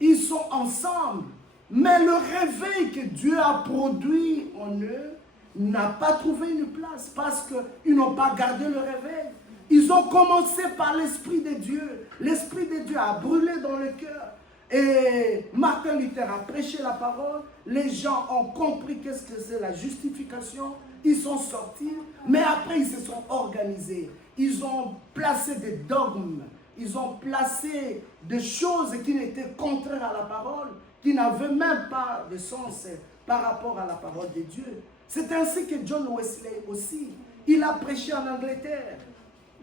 Ils sont ensemble. Mais le réveil que Dieu a produit en eux n'a pas trouvé une place parce qu'ils n'ont pas gardé le réveil. Ils ont commencé par l'Esprit de Dieu. L'Esprit de Dieu a brûlé dans le cœur. Et Martin Luther a prêché la parole. Les gens ont compris qu'est-ce que c'est la justification. Ils sont sortis, mais après ils se sont organisés. Ils ont placé des dogmes. Ils ont placé des choses qui étaient contraires à la parole, qui n'avaient même pas de sens par rapport à la parole de Dieu. C'est ainsi que John Wesley aussi, il a prêché en Angleterre.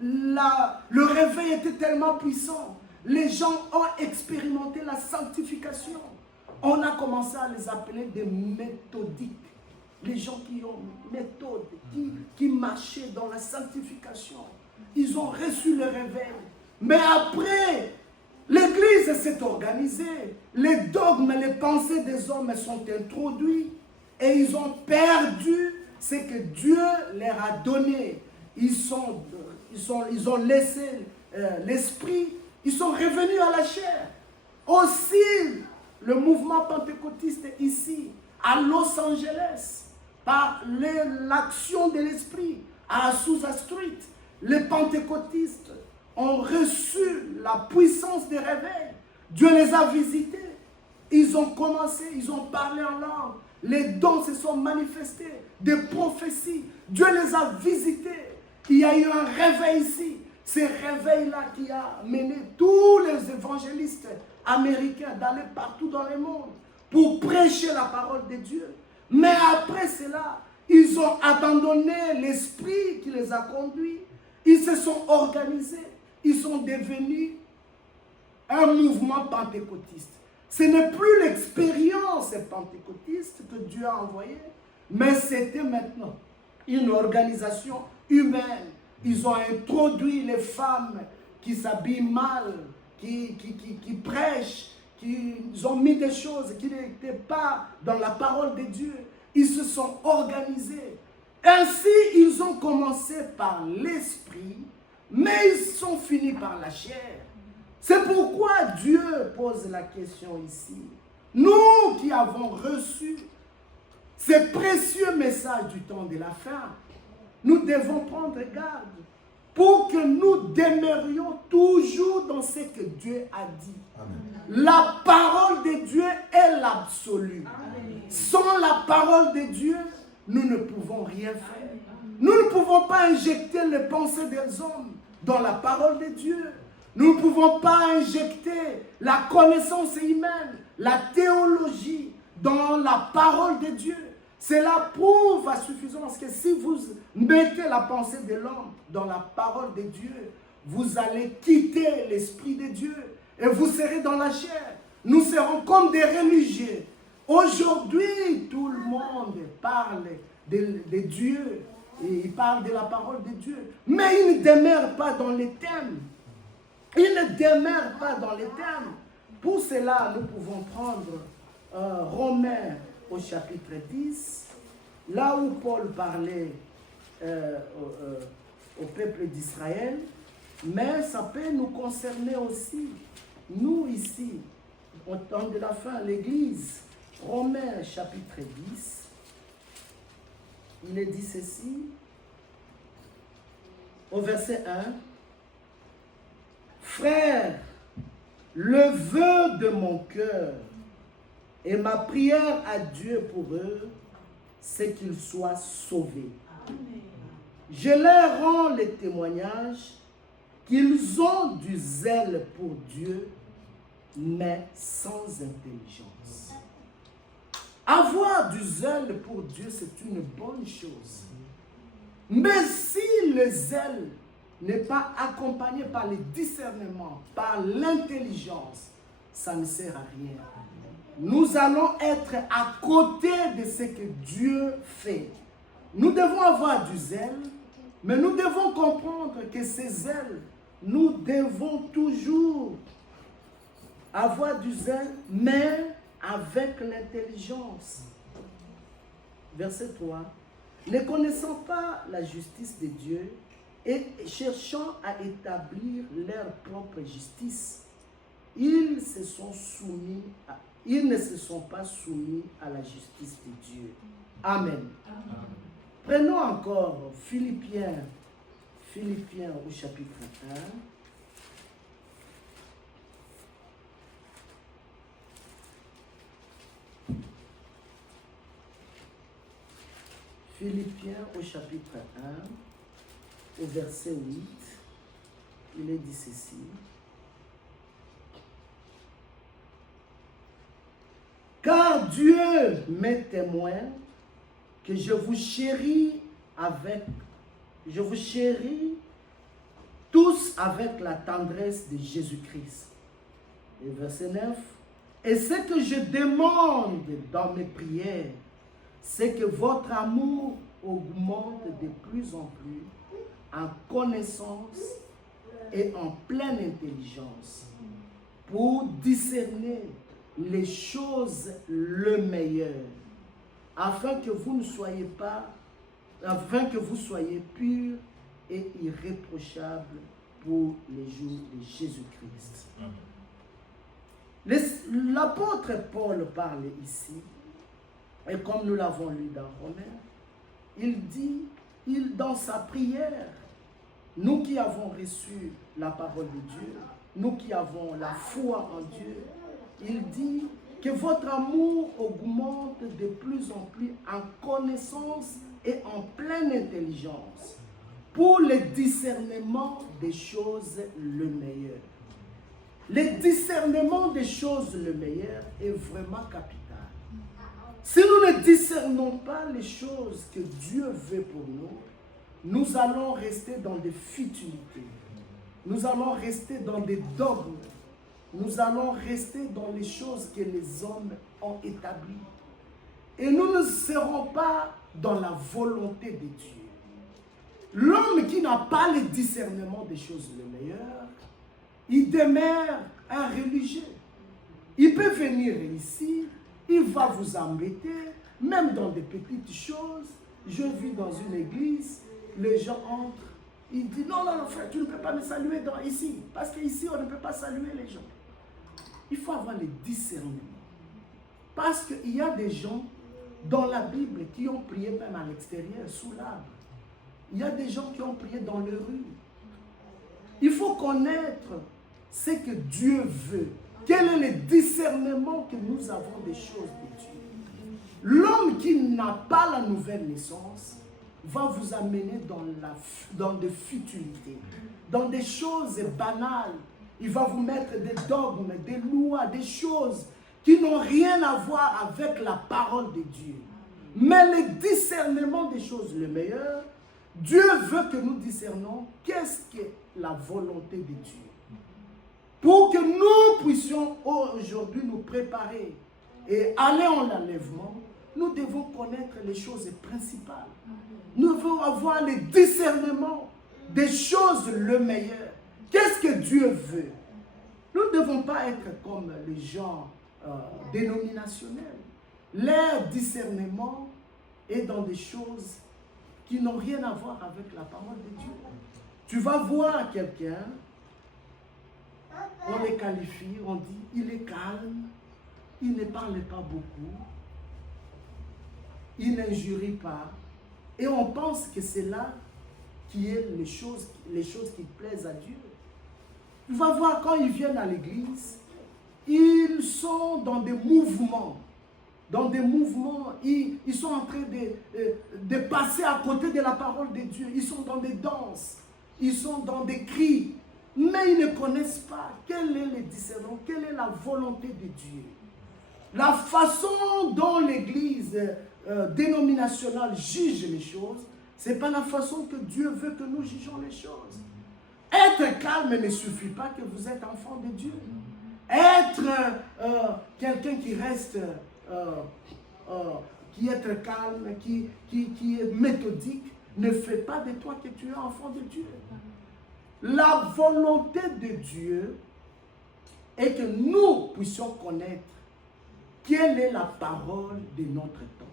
Le réveil était tellement puissant. Les gens ont expérimenté la sanctification. On a commencé à les appeler des méthodiques. Les gens qui ont méthode, qui marchaient dans la sanctification. Ils ont reçu le réveil. Mais après, l'Église s'est organisée. Les dogmes, les pensées des hommes sont introduits. Et ils ont perdu ce que Dieu leur a donné. Ils ont laissé l'esprit. Ils sont revenus à la chair. Aussi, le mouvement pentecôtiste ici, à Los Angeles, par l'action de l'esprit, à Azusa Street, les pentecôtistes ont reçu la puissance des réveils. Dieu les a visités. Ils ont commencé, ils ont parlé en langue. Les dons se sont manifestés, des prophéties. Dieu les a visités. Il y a eu un réveil ici. Ce réveil-là qui a mené tous les évangélistes américains d'aller partout dans le monde pour prêcher la parole de Dieu. Mais après cela, ils ont abandonné l'esprit qui les a conduits. Ils se sont organisés. Ils sont devenus un mouvement pentecôtiste. Ce n'est plus l'expérience pentecôtiste que Dieu a envoyée, mais c'était maintenant une organisation humaine. Ils ont introduit les femmes qui s'habillent mal, qui prêchent, ils ont mis des choses qui n'étaient pas dans la parole de Dieu. Ils se sont organisés. Ainsi, ils ont commencé par l'esprit, mais ils sont finis par la chair. C'est pourquoi Dieu pose la question ici. Nous qui avons reçu ces précieux messages du temps de la fin, nous devons prendre garde pour que nous demeurions toujours dans ce que Dieu a dit. Amen. La parole de Dieu est l'absolu. Sans la parole de Dieu, nous ne pouvons rien faire. Nous ne pouvons pas injecter les pensées des hommes dans la parole de Dieu. Nous ne pouvons pas injecter la connaissance humaine, la théologie dans la parole de Dieu. Cela prouve à suffisance que si vous mettez la pensée de l'homme dans la parole de Dieu, vous allez quitter l'esprit de Dieu et vous serez dans la chair. Nous serons comme des religieux. Aujourd'hui, tout le monde parle de Dieu et il parle de la parole de Dieu, mais il ne demeure pas dans les thèmes. Il ne demeure pas dans les thèmes. Pour cela, nous pouvons prendre Romains au chapitre 10, là où Paul parlait au peuple d'Israël, mais ça peut nous concerner aussi, nous ici, au temps de la fin, l'Église. Romains chapitre 10, il est dit ceci, au verset 1, « Frères, le vœu de mon cœur et ma prière à Dieu pour eux, c'est qu'ils soient sauvés. Je leur rends le témoignage qu'ils ont du zèle pour Dieu, mais sans intelligence. » Avoir du zèle pour Dieu, c'est une bonne chose. Mais si le zèle n'est pas accompagné par le discernement, par l'intelligence, ça ne sert à rien. Nous allons être à côté de ce que Dieu fait. Nous devons avoir du zèle, mais nous devons comprendre que ces zèles, nous devons toujours avoir du zèle, mais avec l'intelligence. Verset 3. Ne connaissant pas la justice de Dieu et cherchant à établir leur propre justice, ils ne se sont pas soumis à la justice de Dieu. Amen. Amen. Prenons encore Philippiens au chapitre 1. Philippiens au chapitre 1, au verset 8, il est dit ceci. Car Dieu m'est témoin que je vous chéris tous avec la tendresse de Jésus-Christ. Et verset 9. Et ce que je demande dans mes prières, c'est que votre amour augmente de plus en plus en connaissance et en pleine intelligence pour discerner les choses le meilleur, afin que vous soyez purs et irréprochables pour les jours de Jésus-Christ. L'apôtre Paul parle ici, et comme nous l'avons lu dans Romains, il dit, dans sa prière, nous qui avons reçu la parole de Dieu, nous qui avons la foi en Dieu, il dit que votre amour augmente de plus en plus en connaissance et en pleine intelligence pour le discernement des choses le meilleur. Le discernement des choses le meilleur est vraiment capital. Si nous ne discernons pas les choses que Dieu veut pour nous, nous allons rester dans des futilités. Nous allons rester dans des dogmes. Nous allons rester dans les choses que les hommes ont établies. Et nous ne serons pas dans la volonté de Dieu. L'homme qui n'a pas le discernement des choses le meilleur, il demeure un religieux. Il peut venir ici, il va vous embêter, même dans des petites choses. Je vis dans une église, les gens entrent, ils disent non, frère, tu ne peux pas me saluer ici, parce qu'ici on ne peut pas saluer les gens. Il faut avoir le discernement. Parce qu'il y a des gens dans la Bible qui ont prié même à l'extérieur, sous l'arbre. Il y a des gens qui ont prié dans les rues. Il faut connaître ce que Dieu veut. Quel est le discernement que nous avons des choses de Dieu? L'homme qui n'a pas la nouvelle naissance va vous amener dans des futilités, dans des choses banales. Il va vous mettre des dogmes, des lois, des choses qui n'ont rien à voir avec la parole de Dieu. Mais le discernement des choses le meilleur, Dieu veut que nous discernons qu'est-ce que la volonté de Dieu. Pour que nous puissions aujourd'hui nous préparer et aller en enlèvement, nous devons connaître les choses principales. Nous devons avoir le discernement des choses le meilleur. Qu'est-ce que Dieu veut? Nous ne devons pas être comme les gens dénominationnels. Leur discernement est dans des choses qui n'ont rien à voir avec la parole de Dieu. Tu vas voir quelqu'un, on les qualifie, on dit, il est calme, il ne parle pas beaucoup, il n'injurie pas, et on pense que c'est là qui est les choses qui plaisent à Dieu. Tu vas voir quand ils viennent à l'église, ils sont dans des mouvements. Ils sont en train de passer à côté de la parole de Dieu. Ils sont dans des danses, ils sont dans des cris, mais ils ne connaissent pas quel est le discernement, quelle est la volonté de Dieu. La façon dont l'église dénominationnelle juge les choses, ce n'est pas la façon que Dieu veut que nous jugeons les choses. Être calme ne suffit pas que vous êtes enfant de Dieu. Être quelqu'un qui reste, qui est très calme, qui est méthodique, ne fait pas de toi que tu es enfant de Dieu. La volonté de Dieu est que nous puissions connaître quelle est la parole de notre temps.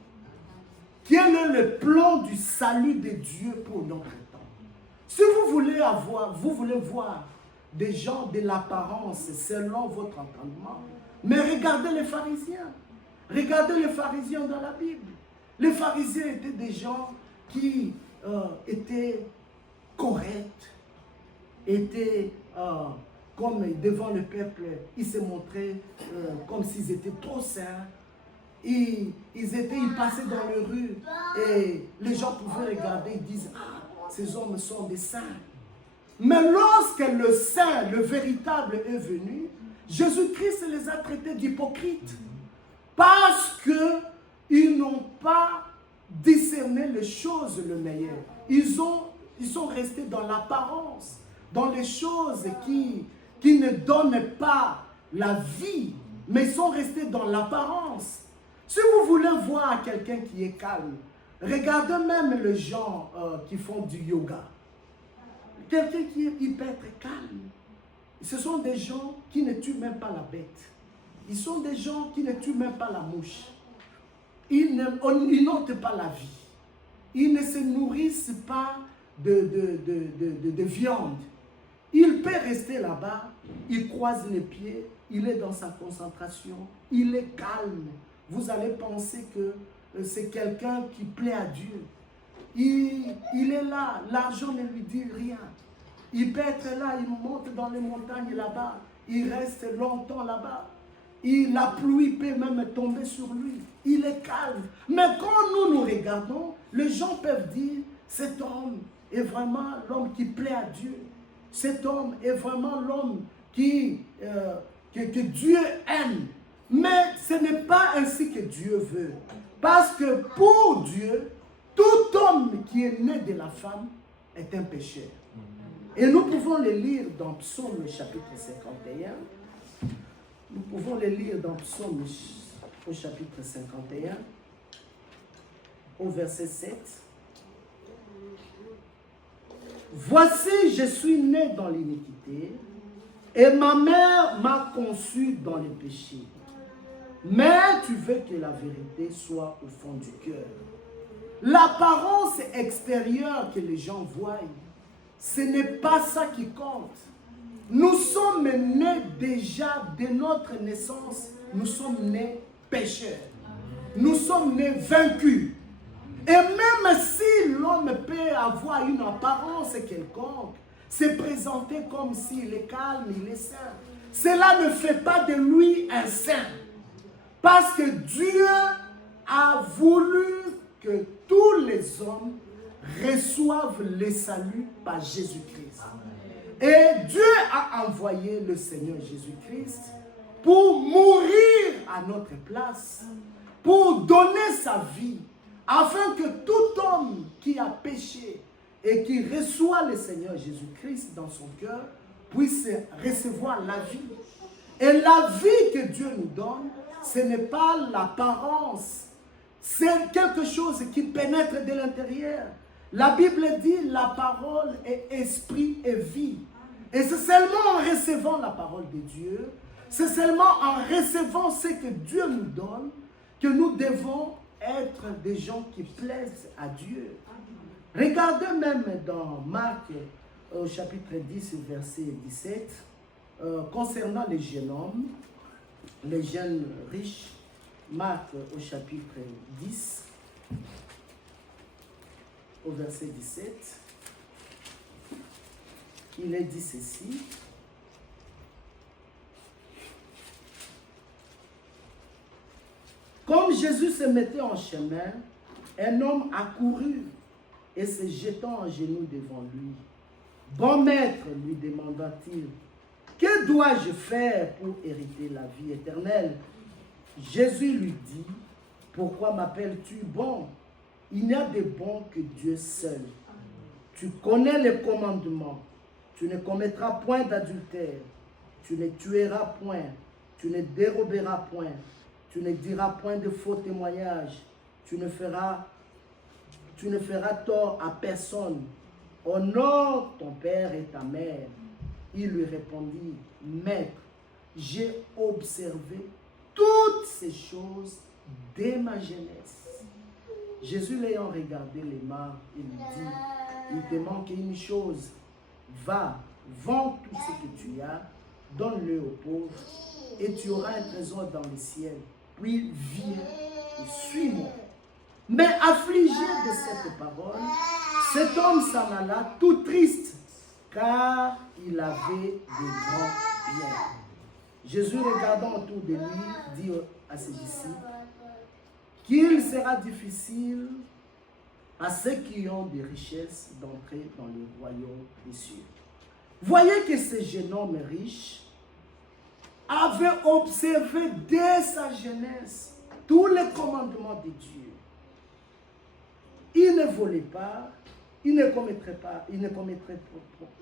Quel est le plan du salut de Dieu pour notre temps. Si vous voulez voir des gens de l'apparence selon votre entendement, mais regardez les pharisiens. Regardez les pharisiens dans la Bible. Les pharisiens étaient des gens qui étaient corrects, étaient comme devant le peuple, ils se montraient comme s'ils étaient trop saints. ils passaient dans les rues et les gens pouvaient regarder, ils disent, ah, ces hommes sont des saints. Mais lorsque le saint, le véritable est venu, Jésus-Christ les a traités d'hypocrites parce qu'ils n'ont pas discerné les choses le meilleur. Ils sont restés dans l'apparence, dans les choses qui ne donnent pas la vie, mais ils sont restés dans l'apparence. Si vous voulez voir quelqu'un qui est calme, regardez même les gens qui font du yoga. Quelqu'un qui peut être calme. Ce sont des gens qui ne tuent même pas la bête. Ils sont des gens qui ne tuent même pas la mouche. Ils n'ôtent pas la vie. Ils ne se nourrissent pas de viande. Il peut rester là-bas, il croise les pieds, il est dans sa concentration, il est calme. Vous allez penser que c'est quelqu'un qui plaît à Dieu. Il est là, l'argent ne lui dit rien. Il peut être là, il monte dans les montagnes là-bas, il reste longtemps là-bas. La pluie peut même tomber sur lui. Il est calme. Mais quand nous regardons, les gens peuvent dire, cet homme est vraiment l'homme qui plaît à Dieu. Cet homme est vraiment l'homme que Dieu aime. Mais ce n'est pas ainsi que Dieu veut. Parce que pour Dieu, tout homme qui est né de la femme est un pécheur. Et nous pouvons le lire dans Psaume chapitre 51. Nous pouvons le lire dans Psaume au chapitre 51, au verset 7. Voici, je suis né dans l'iniquité, et ma mère m'a conçu dans les péchés. Mais tu veux que la vérité soit au fond du cœur. L'apparence extérieure que les gens voient, ce n'est pas ça qui compte. Nous sommes nés déjà de notre naissance, nous sommes nés pécheurs. Nous sommes nés vaincus. Et même si l'homme peut avoir une apparence quelconque, se présenter comme s'il est calme, il est saint, cela ne fait pas de lui un saint. Parce que Dieu a voulu que tous les hommes reçoivent le salut par Jésus-Christ. Et Dieu a envoyé le Seigneur Jésus-Christ pour mourir à notre place, pour donner sa vie, afin que tout homme qui a péché et qui reçoit le Seigneur Jésus-Christ dans son cœur puisse recevoir la vie. Et la vie que Dieu nous donne, ce n'est pas l'apparence, c'est quelque chose qui pénètre de l'intérieur. La Bible dit la parole est esprit et vie. Et c'est seulement en recevant la parole de Dieu, c'est seulement en recevant ce que Dieu nous donne que nous devons être des gens qui plaisent à Dieu. Regardez même dans Marc au chapitre 10, verset 17, concernant les jeunes hommes, les jeunes riches. Marc au chapitre 10, au verset 17, il est dit ceci. Comme Jésus se mettait en chemin, un homme accourut et se jetant en genoux devant lui. Bon maître, lui demanda-t-il, que dois-je faire pour hériter la vie éternelle? Jésus lui dit, pourquoi m'appelles-tu bon? Il n'y a de bon que Dieu seul. Tu connais les commandements. Tu ne commettras point d'adultère. Tu ne tueras point. Tu ne déroberas point. Tu ne diras point de faux témoignages. Tu ne feras tort à personne. Honore ton père et ta mère. Il lui répondit, Maître, j'ai observé toutes ces choses dès ma jeunesse. Jésus l'ayant regardé les mains, il lui dit, il te manque une chose. Va, vends tout ce que tu as, donne-le aux pauvres, et tu auras un trésor dans le ciel. Puis viens et suis-moi. Mais affligé de cette parole, cet homme s'en alla tout triste, car il avait de grands biens. Jésus, regardant autour de lui, dit à ses disciples, qu'il sera difficile à ceux qui ont des richesses d'entrer dans le royaume des cieux. Voyez que ce jeune homme riche avait observé dès sa jeunesse tous les commandements de Dieu. Il ne volait pas, il ne commettrait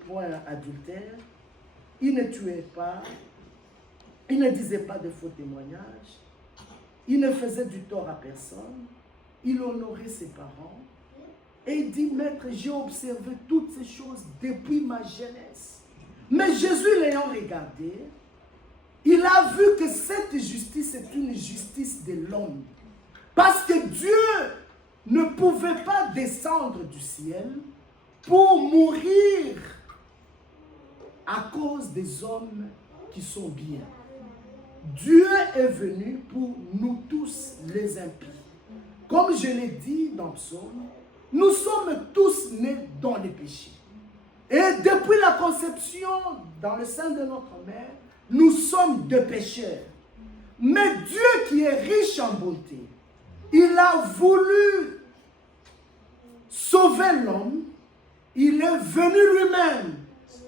point adultère, il ne tuait pas, il ne disait pas de faux témoignages, il ne faisait du tort à personne, il honorait ses parents. Et il dit, Maître, j'ai observé toutes ces choses depuis ma jeunesse. Mais Jésus l'ayant regardé, il a vu que cette justice est une justice de l'homme. Parce que Dieu ne pouvait pas descendre du ciel pour mourir à cause des hommes qui sont bien. Dieu est venu pour nous tous les impies. Comme je l'ai dit dans Psaume, nous sommes tous nés dans les péchés. Et depuis la conception dans le sein de notre mère, nous sommes de pécheurs. Mais Dieu qui est riche en bonté, il a voulu sauver l'homme. Il est venu lui-même.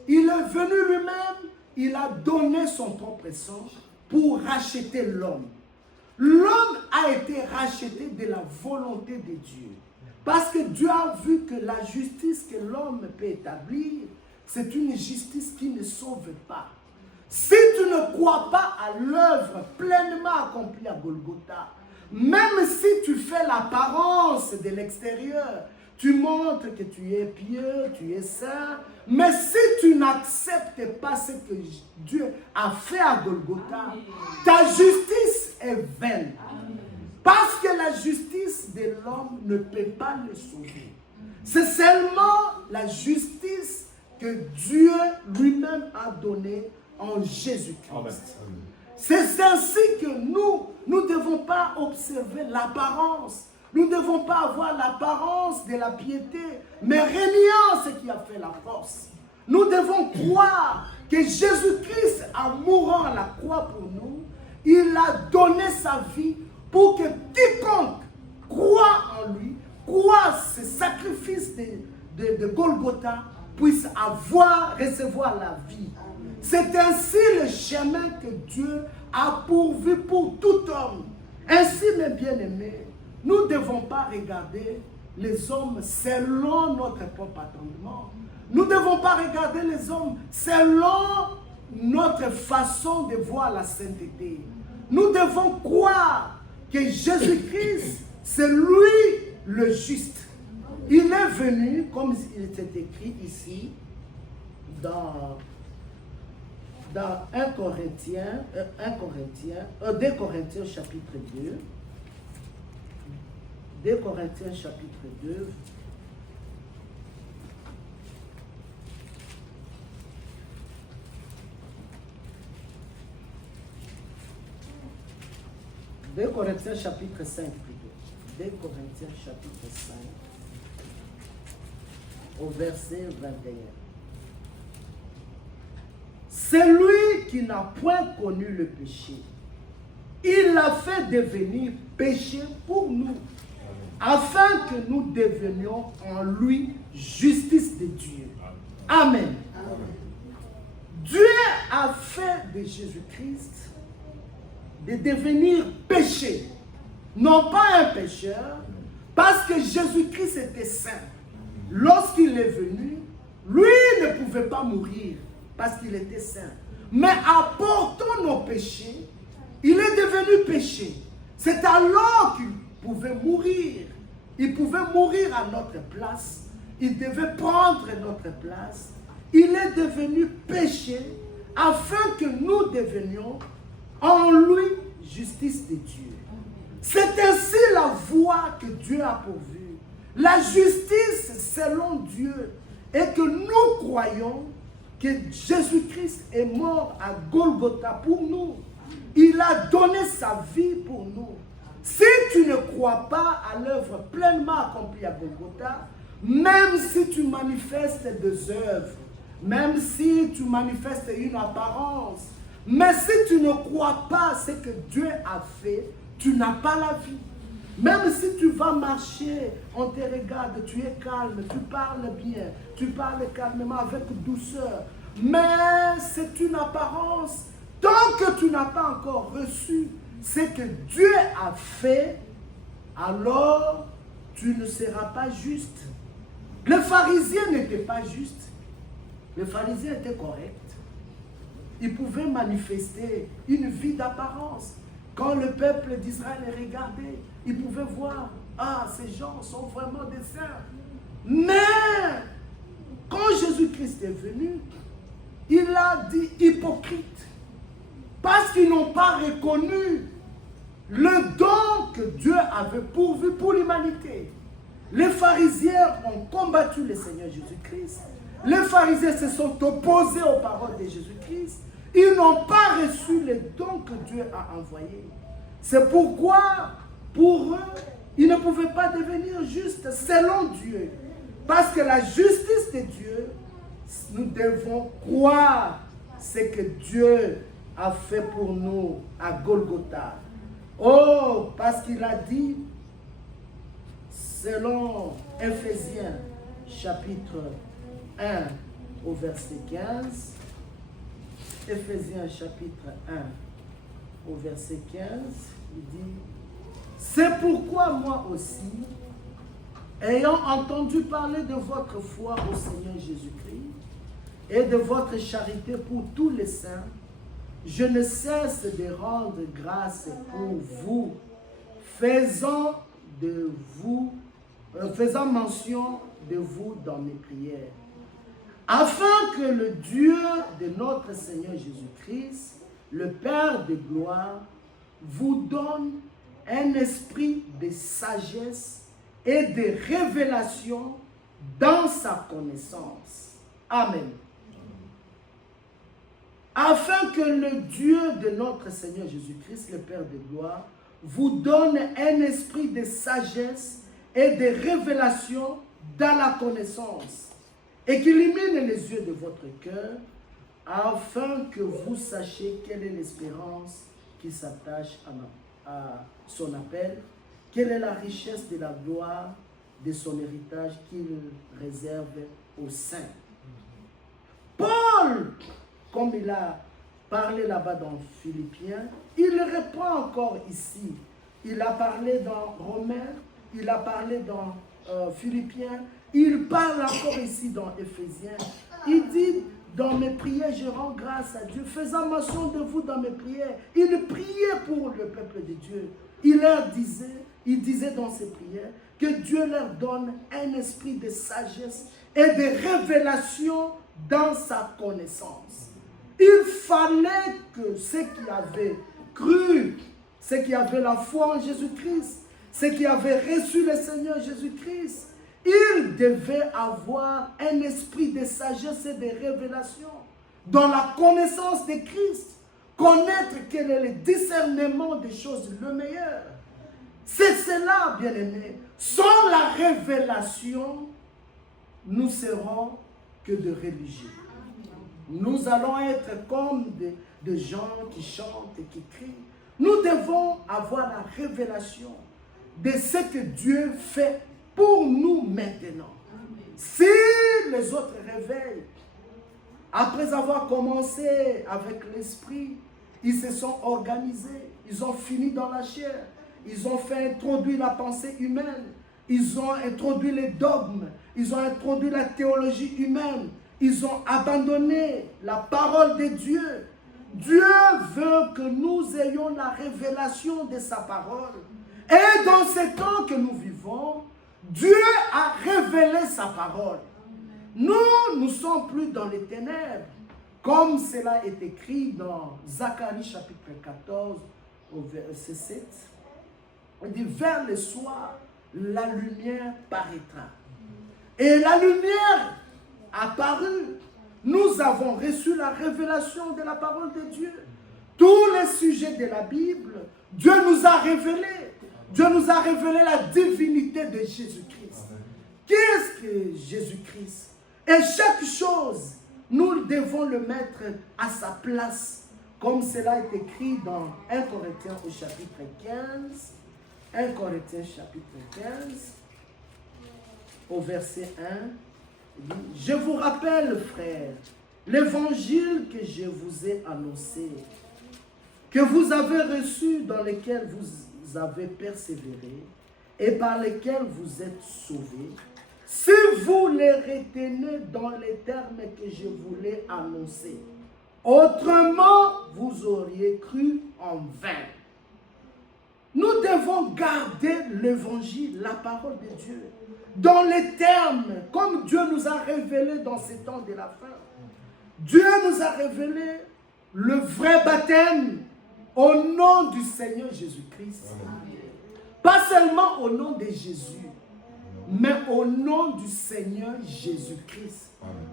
Il est venu lui-même. Il a donné son propre sang pour racheter l'homme. L'homme a été racheté de la volonté de Dieu. Parce que Dieu a vu que la justice que l'homme peut établir, c'est une justice qui ne sauve pas. Si tu ne crois pas à l'œuvre pleinement accomplie à Golgotha, même si tu fais l'apparence de l'extérieur, tu montres que tu es pieux, tu es saint, mais si tu n'acceptes pas ce que Dieu a fait à Golgotha, ta justice est vaine. Parce que la justice de l'homme ne peut pas le sauver. C'est seulement la justice que Dieu lui-même a donnée en Jésus-Christ. C'est ainsi que nous ne devons pas observer l'apparence. Nous ne devons pas avoir l'apparence de la piété, mais régnant ce qui a fait la force. Nous devons croire que Jésus-Christ, en mourant à la croix pour nous, il a donné sa vie pour que quiconque croit en lui, croit ce sacrifice de Golgotha, puisse recevoir la vie. C'est ainsi le chemin que Dieu a pourvu pour tout homme. Ainsi, mes bien-aimés, nous ne devons pas regarder les hommes selon notre propre attendement. Nous ne devons pas regarder les hommes selon notre façon de voir la sainteté. Nous devons croire que Jésus-Christ, c'est lui le juste. Il est venu, comme il était écrit ici, dans 2 Corinthiens chapitre 2. 2 Corinthiens chapitre 2. « 2 Corinthiens chapitre 5 plutôt. 2 Corinthiens chapitre 5 au verset 21. C'est lui qui n'a point connu le péché. Il l'a fait devenir péché pour nous, afin que nous devenions en lui justice de Dieu. Amen. Dieu a fait de Jésus-Christ de devenir péché, non pas un pécheur, parce que Jésus-Christ était saint. Lorsqu'il est venu, lui ne pouvait pas mourir parce qu'il était saint. Mais apportant nos péchés, il est devenu péché. C'est alors qu'il pouvait mourir. Il pouvait mourir à notre place. Il devait prendre notre place. Il est devenu péché afin que nous devenions en lui justice de Dieu. C'est ainsi la voie que Dieu a pourvue. La justice selon Dieu est que nous croyons que Jésus-Christ est mort à Golgotha pour nous. Il a donné sa vie pour nous. Si tu ne crois pas à l'œuvre pleinement accomplie à Golgotha, même si tu manifestes des œuvres, même si tu manifestes une apparence, mais si tu ne crois pas à ce que Dieu a fait, tu n'as pas la vie. Même si tu vas marcher, on te regarde, tu es calme, tu parles bien, tu parles calmement avec douceur. Mais c'est une apparence. Tant que tu n'as pas encore reçu ce que Dieu a fait, alors tu ne seras pas juste. Les pharisiens n'étaient pas justes. Les pharisiens étaient corrects. Ils pouvaient manifester une vie d'apparence. Quand le peuple d'Israël les regardait, ils pouvaient voir, ah, ces gens sont vraiment des saints. Mais, quand Jésus-Christ est venu, il a dit hypocrite. Parce qu'ils n'ont pas reconnu le don que Dieu avait pourvu pour l'humanité. Les pharisiens ont combattu le Seigneur Jésus-Christ. Les pharisiens se sont opposés aux paroles de Jésus-Christ. Ils n'ont pas reçu les dons que Dieu a envoyés. C'est pourquoi, pour eux, ils ne pouvaient pas devenir justes selon Dieu. Parce que la justice de Dieu, nous devons croire ce que Dieu a fait pour nous à Golgotha. Oh, parce qu'il a dit, selon Éphésiens chapitre 1 au verset 15, Éphésiens chapitre 1 au verset 15, il dit, c'est pourquoi moi aussi, ayant entendu parler de votre foi au Seigneur Jésus-Christ et de votre charité pour tous les saints, je ne cesse de rendre grâce pour vous, faisant mention de vous dans mes prières, afin que le Dieu de notre Seigneur Jésus-Christ, le Père de gloire, vous donne un esprit de sagesse et de révélation dans sa connaissance. Amen. Afin que le Dieu de notre Seigneur Jésus-Christ, le Père de gloire, vous donne un esprit de sagesse et de révélation dans la connaissance, et qu'il illumine les yeux de votre cœur, afin que vous sachiez quelle est l'espérance qui s'attache à son appel, quelle est la richesse de la gloire de son héritage qu'il réserve aux saints. Paul, comme il a parlé là-bas dans Philippiens, il reprend encore ici. Il a parlé dans Romains, il a parlé dans Philippiens, il parle encore ici dans Éphésiens. Il dit, dans mes prières, je rends grâce à Dieu, faisant mention de vous dans mes prières. Il priait pour le peuple de Dieu. Il disait dans ses prières que Dieu leur donne un esprit de sagesse et de révélation dans sa connaissance. Il fallait que ceux qui avaient cru, ceux qui avaient la foi en Jésus-Christ, ceux qui avaient reçu le Seigneur Jésus-Christ, ils devaient avoir un esprit de sagesse et de révélation dans la connaissance de Christ. Connaître quel est le discernement des choses le meilleur. C'est cela, bien-aimés. Sans la révélation, nous serons que de religieux. Nous allons être comme des gens qui chantent et qui crient. Nous devons avoir la révélation de ce que Dieu fait pour nous maintenant. Si les autres réveillent, après avoir commencé avec l'esprit, ils se sont organisés, ils ont fini dans la chair, ils ont fait introduire la pensée humaine, ils ont introduit les dogmes, ils ont introduit la théologie humaine, ils ont abandonné la parole de Dieu. Dieu veut que nous ayons la révélation de sa parole. Et dans ces temps que nous vivons, Dieu a révélé sa parole. Nous ne sommes plus dans les ténèbres, comme cela est écrit dans Zacharie chapitre 14, au verset 7. Il dit, vers le soir, la lumière paraîtra. Et la lumière apparut. Nous avons reçu la révélation de la parole de Dieu. Tous les sujets de la Bible, Dieu nous a révélé. Dieu nous a révélé la divinité de Jésus-Christ. Qu'est-ce que Jésus-Christ? Et chaque chose, nous devons le mettre à sa place, comme cela est écrit dans 1 Corinthiens au chapitre 15. 1 Corinthiens chapitre 15, au verset 1, il dit, « Je vous rappelle, frères, l'évangile que je vous ai annoncé, que vous avez reçu, dans lequel vous avez persévéré et par lequel vous êtes sauvés, si vous les retenez dans les termes que je vous l'ai annoncés. Autrement, vous auriez cru en vain. » Nous devons garder l'évangile, la parole de Dieu, dans les termes, comme Dieu nous a révélé dans ces temps de la fin. Dieu nous a révélé le vrai baptême au nom du Seigneur Jésus-Christ. Pas seulement au nom de Jésus, mais au nom du Seigneur Jésus-Christ.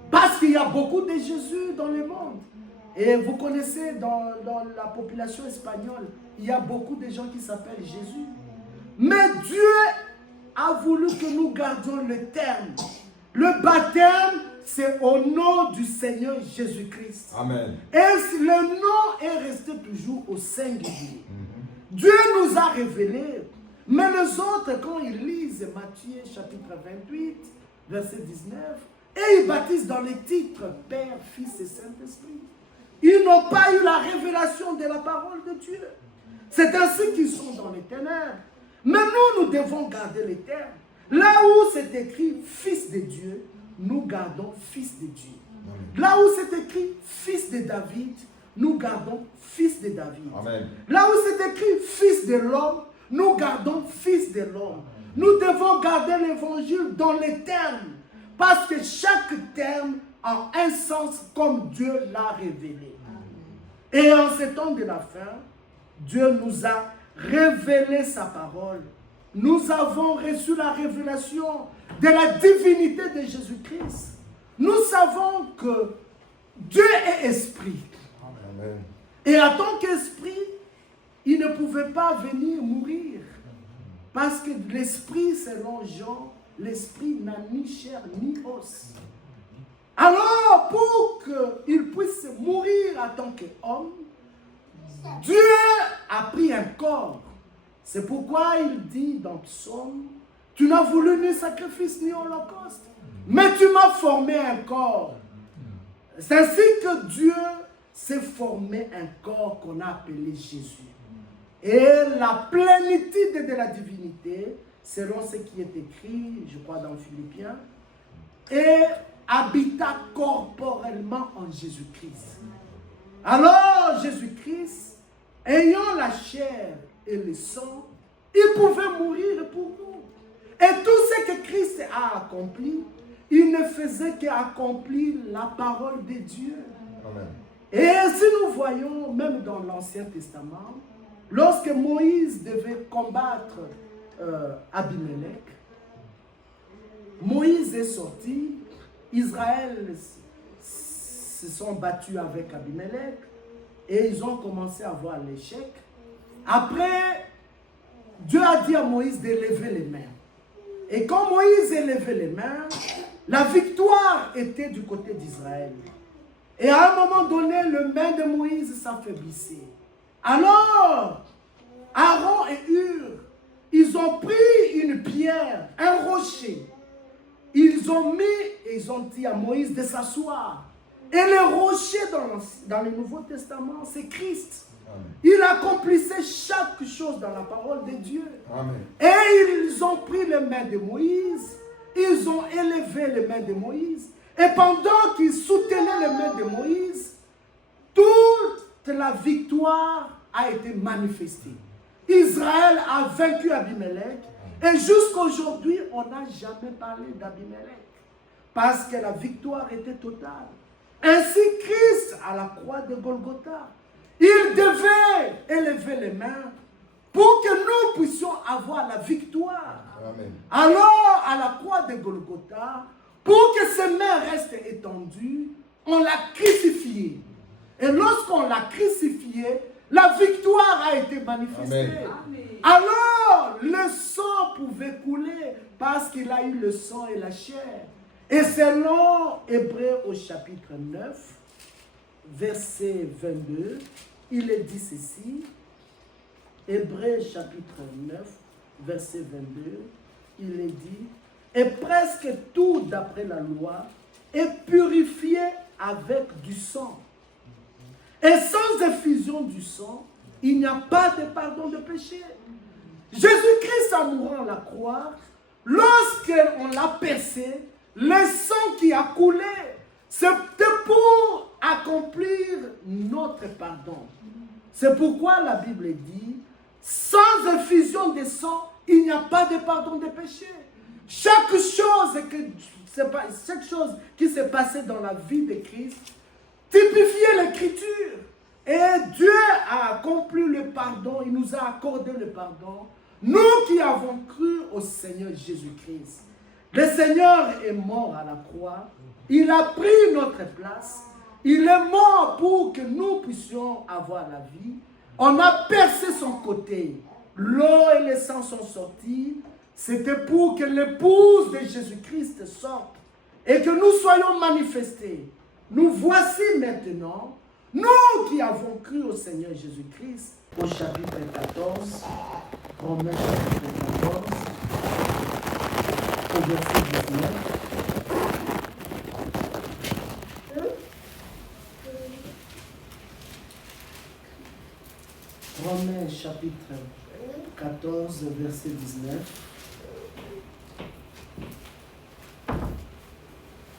Parce qu'il y a beaucoup de Jésus dans le monde. Et vous connaissez dans la population espagnole, il y a beaucoup de gens qui s'appellent Jésus. Mais Dieu a voulu que nous gardions le terme. Le baptême, c'est au nom du Seigneur Jésus-Christ. Amen. Et le nom est resté toujours au singulier. Dieu nous a révélé. Mais les autres, quand ils lisent Matthieu chapitre 28, verset 19, et ils baptisent dans les titres Père, Fils et Saint-Esprit. Ils n'ont pas eu la révélation de la parole de Dieu. C'est ainsi qu'ils sont dans les ténèbres. Mais nous devons garder les termes. Là où c'est écrit Fils de Dieu, nous gardons Fils de Dieu. Là où c'est écrit Fils de David, nous gardons Fils de David. Amen. Là où c'est écrit Fils de l'homme, nous gardons Fils de l'homme. Nous devons garder l'évangile dans les termes. Parce que chaque terme a un sens comme Dieu l'a révélé. Et en ce temps de la fin, Dieu nous a révélé sa parole. Nous avons reçu la révélation de la divinité de Jésus-Christ. Nous savons que Dieu est esprit. Amen. Et en tant qu'esprit, il ne pouvait pas venir mourir. Parce que l'esprit, selon Jean, l'esprit n'a ni chair ni os. Alors, pour qu'il puisse mourir en tant qu'homme, Dieu a pris un corps. C'est pourquoi il dit dans Psaume, « Tu n'as voulu ni sacrifice ni holocauste, mais tu m'as formé un corps. » C'est ainsi que Dieu s'est formé un corps qu'on a appelé Jésus. Et la plénitude de la divinité, selon ce qui est écrit, je crois dans Philippiens, et habita corporellement en Jésus-Christ. Alors Jésus-Christ, ayant la chair et le sang, il pouvait mourir pour nous. Et tout ce que Christ a accompli, il ne faisait qu'accomplir la parole de Dieu. Amen. Et si nous voyons, même dans l'Ancien Testament, lorsque Moïse devait combattre Abimelech, Moïse est sorti, Israël se sont battus avec Abimelech et ils ont commencé à avoir l'échec. Après, Dieu a dit à Moïse de lever les mains. Et quand Moïse a levé les mains, la victoire était du côté d'Israël. Et à un moment donné, le main de Moïse s'affaiblissait. Alors, Aaron et Hur, ils ont pris une pierre, un rocher. Ils ont mis et ils ont dit à Moïse de s'asseoir. Et le rocher dans le Nouveau Testament, c'est Christ. Amen. Il accomplissait chaque chose dans la parole de Dieu. Amen. Et ils ont pris les mains de Moïse, ils ont élevé les mains de Moïse. Et pendant qu'ils soutenaient les mains de Moïse, toute la victoire a été manifestée. Israël a vaincu Abimelech. Et jusqu'à aujourd'hui, on n'a jamais parlé d'Abimelech. Parce que la victoire était totale. Ainsi, Christ, à la croix de Golgotha, il devait élever les mains pour que nous puissions avoir la victoire. Amen. Alors, à la croix de Golgotha, pour que ses mains restent étendues, on l'a crucifié. Et lorsqu'on l'a crucifié, la victoire a été manifestée. Amen. Alors, le sang pouvait couler parce qu'il a eu le sang et la chair. Et selon Hébreux au chapitre 9, verset 22, il est dit ceci. Hébreux chapitre 9, verset 22, il est dit, et presque tout d'après la loi est purifié avec du sang. Et sans effusion du sang, il n'y a pas de pardon de péché. Jésus-Christ en mourant à la croix, lorsqu'on l'a percé, le sang qui a coulé, c'était pour accomplir notre pardon. C'est pourquoi la Bible dit, sans effusion de sang, il n'y a pas de pardon de péché. Chaque chose qui s'est passée dans la vie de Christ typifiait l'Écriture. Et Dieu a accompli le pardon, il nous a accordé le pardon. Nous qui avons cru au Seigneur Jésus-Christ. Le Seigneur est mort à la croix. Il a pris notre place. Il est mort pour que nous puissions avoir la vie. On a percé son côté. L'eau et le sang sont sortis. C'était pour que l'épouse de Jésus-Christ sorte et que nous soyons manifestés. Nous voici maintenant, nous qui avons cru au Seigneur Jésus-Christ, au chapitre 14, Romains chapitre 14, au verset 19. Romains chapitre 14, verset 19.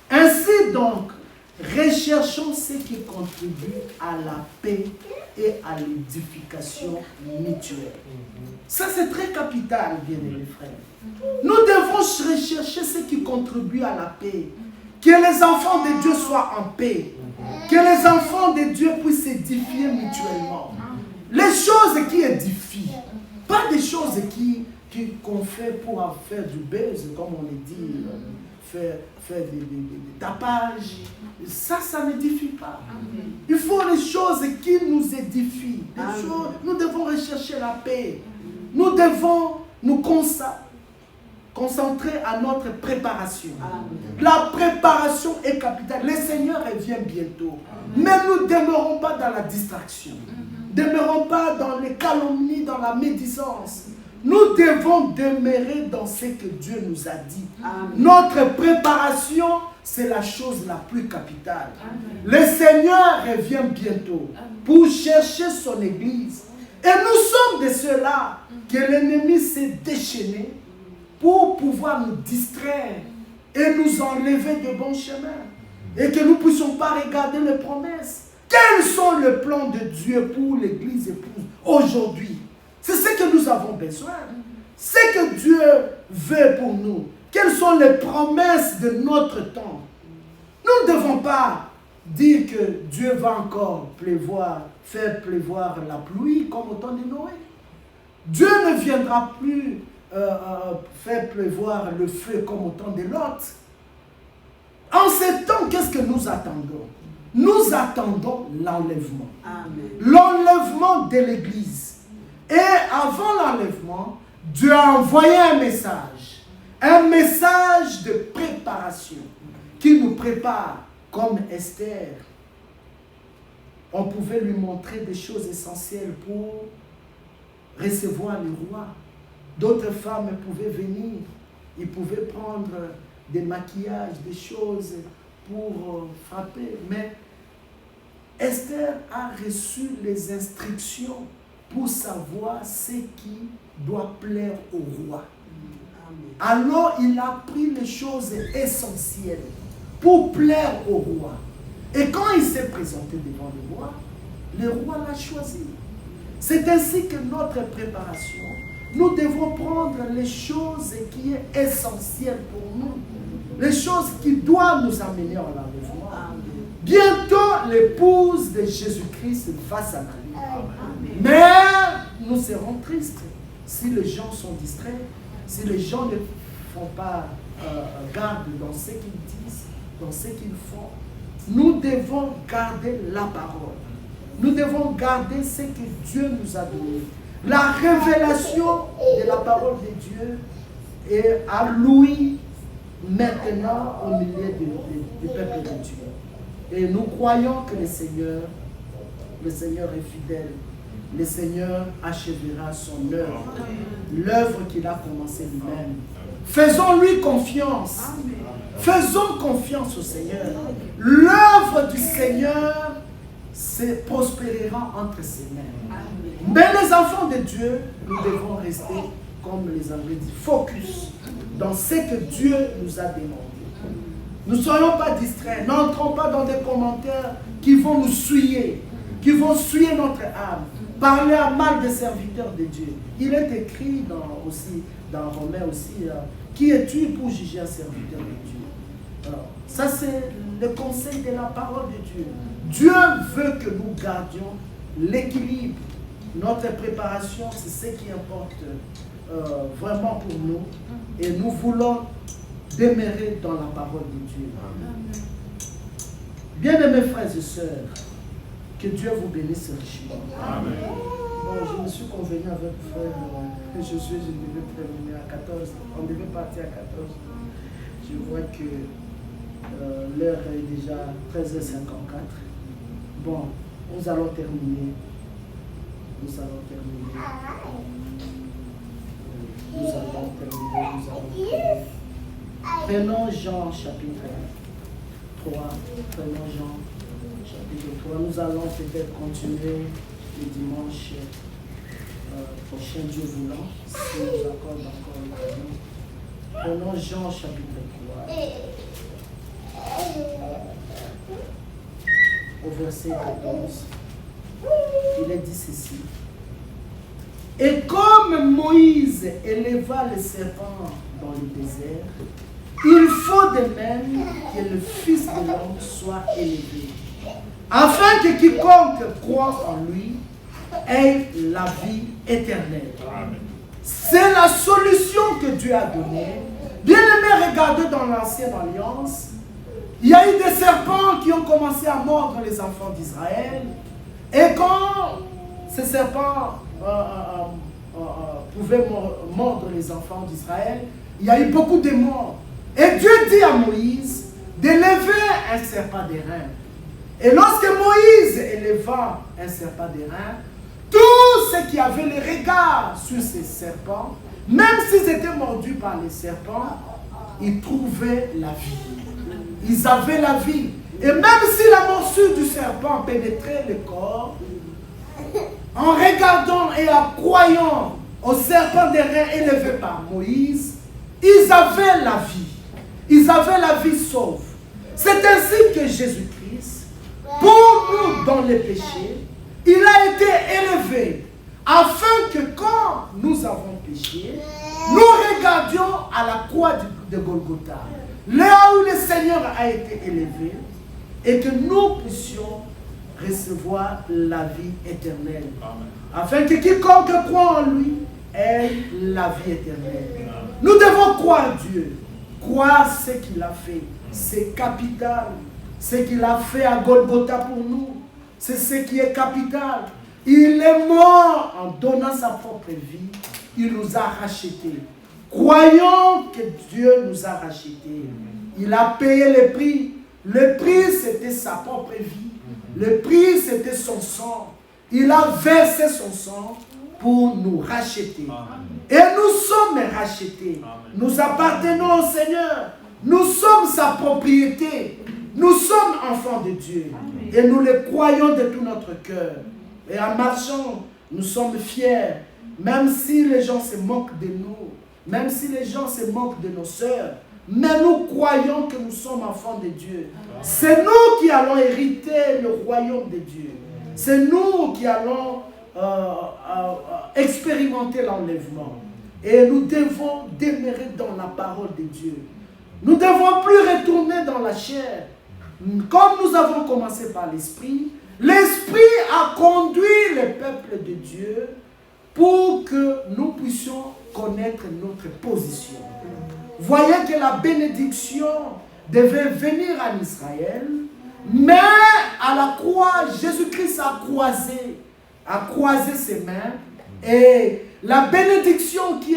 Ainsi donc, recherchons ce qui contribue à la paix et à l'édification mutuelle. Ça, c'est très capital, bien-aimés frères. Nous devons rechercher ce qui contribue à la paix. Que les enfants de Dieu soient en paix. Que les enfants de Dieu puissent s'édifier mutuellement. Les choses qui édifient, pas des choses qu'on fait pour faire du buzz, comme on le dit, faire des tapages. Ça n'édifie pas. Il faut les choses qui nous édifient. Nous devons rechercher la paix. Nous devons nous concentrer à notre préparation. La préparation est capitale. Le Seigneur revient bientôt. Mais nous ne demeurons pas dans la distraction. Ne demeurons pas dans les calomnies, dans la médisance. Nous devons demeurer dans ce que Dieu nous a dit. Amen. Notre préparation, c'est la chose la plus capitale. Amen. Le Seigneur revient bientôt pour chercher son Église. Et nous sommes de ceux-là que l'ennemi s'est déchaîné pour pouvoir nous distraire et nous enlever de bons chemins. Et que nous ne puissions pas regarder les promesses. Quels sont les plans de Dieu pour l'Église épouse aujourd'hui? C'est ce que nous avons besoin. Ce que Dieu veut pour nous. Quelles sont les promesses de notre temps? Nous ne devons pas dire que Dieu va encore faire pleuvoir la pluie comme au temps de Noé. Dieu ne viendra plus faire pleuvoir le feu comme au temps de Lot. En ce temps, qu'est-ce que nous attendons? Nous attendons l'enlèvement. L'enlèvement de l'Église. Et avant l'enlèvement, Dieu a envoyé un message de préparation qui nous prépare comme Esther. On pouvait lui montrer des choses essentielles pour recevoir le roi. D'autres femmes pouvaient venir, ils pouvaient prendre des maquillages, des choses pour frapper. Mais Esther a reçu les instructions pour savoir ce qui doit plaire au roi. Alors il a pris les choses essentielles pour plaire au roi. Et quand il s'est présenté devant le roi l'a choisi. C'est ainsi que notre préparation, nous devons prendre les choses qui sont essentielles pour nous, les choses qui doivent nous amener à l'enlèvement. Bientôt, l'épouse de Jésus-Christ va s'en aller. Mais nous serons tristes si les gens sont distraits, si les gens ne font pas garde dans ce qu'ils disent, dans ce qu'ils font. Nous devons garder la parole. Nous devons garder ce que Dieu nous a donné. La révélation de la parole de Dieu est à lui maintenant au milieu du peuple de Dieu. Et nous croyons que le Seigneur est fidèle le Seigneur achèvera son œuvre, l'œuvre qu'il a commencée lui-même. Faisons-lui confiance. Faisons confiance au Seigneur. L'œuvre du Seigneur prospérera entre ses mains. Mais les enfants de Dieu, nous devons rester, comme les Anglais disent, focus dans ce que Dieu nous a demandé. Ne soyons pas distraits, n'entrons pas dans des commentaires qui vont nous souiller, qui vont souiller notre âme, parler à mal des serviteurs de Dieu. Il est écrit dans Romains aussi, qui es-tu pour juger un serviteur de Dieu? Alors, ça c'est le conseil de la parole de Dieu. Dieu veut que nous gardions l'équilibre. Notre préparation, c'est ce qui importe vraiment pour nous. Et nous voulons demeurer dans la parole de Dieu. Bien-aimés frères et sœurs, que Dieu vous bénisse richement. Amen. Bon, je me suis convenu avec frère je devais terminer à 14. On devait partir à 14. Je vois que l'heure est déjà 13h54. Bon, nous allons terminer. Nous allons terminer. Prenons Jean chapitre 3. Prenons Jean chapitre 3. Nous allons peut-être continuer le dimanche prochain, Dieu voulant, si nous accorde encore l'occasion. Prenons Jean chapitre 3. Au verset 14. Il est dit ceci. Et comme Moïse éleva le serpent dans le désert, il faut de même que le Fils de l'homme soit élevé, afin que quiconque croit en lui ait la vie éternelle. C'est la solution que Dieu a donnée. Bien aimé, regardez dans l'Ancienne Alliance, il y a eu des serpents qui ont commencé à mordre les enfants d'Israël. Et quand ces serpents pouvaient mordre les enfants d'Israël, il y a eu beaucoup de morts. Et Dieu dit à Moïse d'élever un serpent d'airain. Et lorsque Moïse éleva un serpent d'airain, tous ceux qui avaient le regard sur ces serpents, même s'ils étaient mordus par les serpents, ils trouvaient la vie. Ils avaient la vie. Et même si la morsure du serpent pénétrait le corps, en regardant et en croyant au serpent d'airain élevé par Moïse, ils avaient la vie. Ils avaient la vie sauve. C'est ainsi que Jésus-Christ, pour nous dans les péchés, il a été élevé afin que quand nous avons péché, nous regardions à la croix de Golgotha, là où le Seigneur a été élevé, et que nous puissions recevoir la vie éternelle. Amen. Afin que quiconque croit en lui ait la vie éternelle. Nous devons croire Dieu, croire ce qu'il a fait. C'est capital. Ce qu'il a fait à Golgotha pour nous, c'est ce qui est capital. Il est mort en donnant sa propre vie. Il nous a rachetés. Croyons que Dieu nous a rachetés. Il a payé le prix. Le prix, c'était sa propre vie. Le prix, c'était son sang. Il a versé son sang pour nous racheter. Et nous sommes rachetés. Nous appartenons au Seigneur. Nous sommes sa propriété. Nous sommes enfants de Dieu. Et nous le croyons de tout notre cœur. Et en marchant, nous sommes fiers. Même si les gens se moquent de nous. Même si les gens se moquent de nos sœurs. Mais nous croyons que nous sommes enfants de Dieu. C'est nous qui allons hériter le royaume de Dieu. C'est nous qui allons expérimenter l'enlèvement. Et nous devons demeurer dans la parole de Dieu. Nous ne devons plus retourner dans la chair. Comme nous avons commencé par l'Esprit, l'Esprit a conduit le peuple de Dieu pour que nous puissions connaître notre position. Voyez que la bénédiction devait venir en Israël, mais à la croix, Jésus-Christ a croisé ses mains, et la bénédiction qui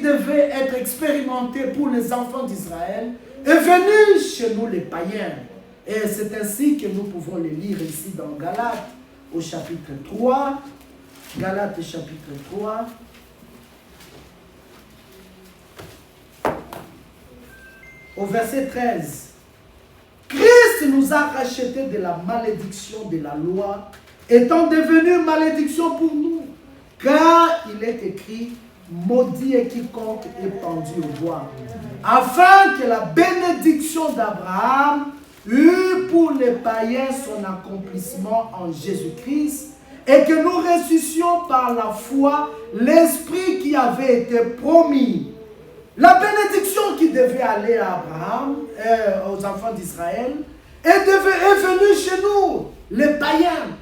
devait être expérimentée pour les enfants d'Israël est venue chez nous les païens. Et c'est ainsi que nous pouvons le lire ici dans Galates, au chapitre 3. Galates chapitre 3. Au verset 13. Christ nous a rachetés de la malédiction de la loi, étant devenu malédiction pour nous. Car il est écrit, maudit est quiconque est pendu au bois, afin que la bénédiction d'Abraham eût pour les païens son accomplissement en Jésus-Christ, et que nous ressuscions par la foi l'Esprit qui avait été promis. La bénédiction qui devait aller à Abraham, aux enfants d'Israël, est venue chez nous, les païens,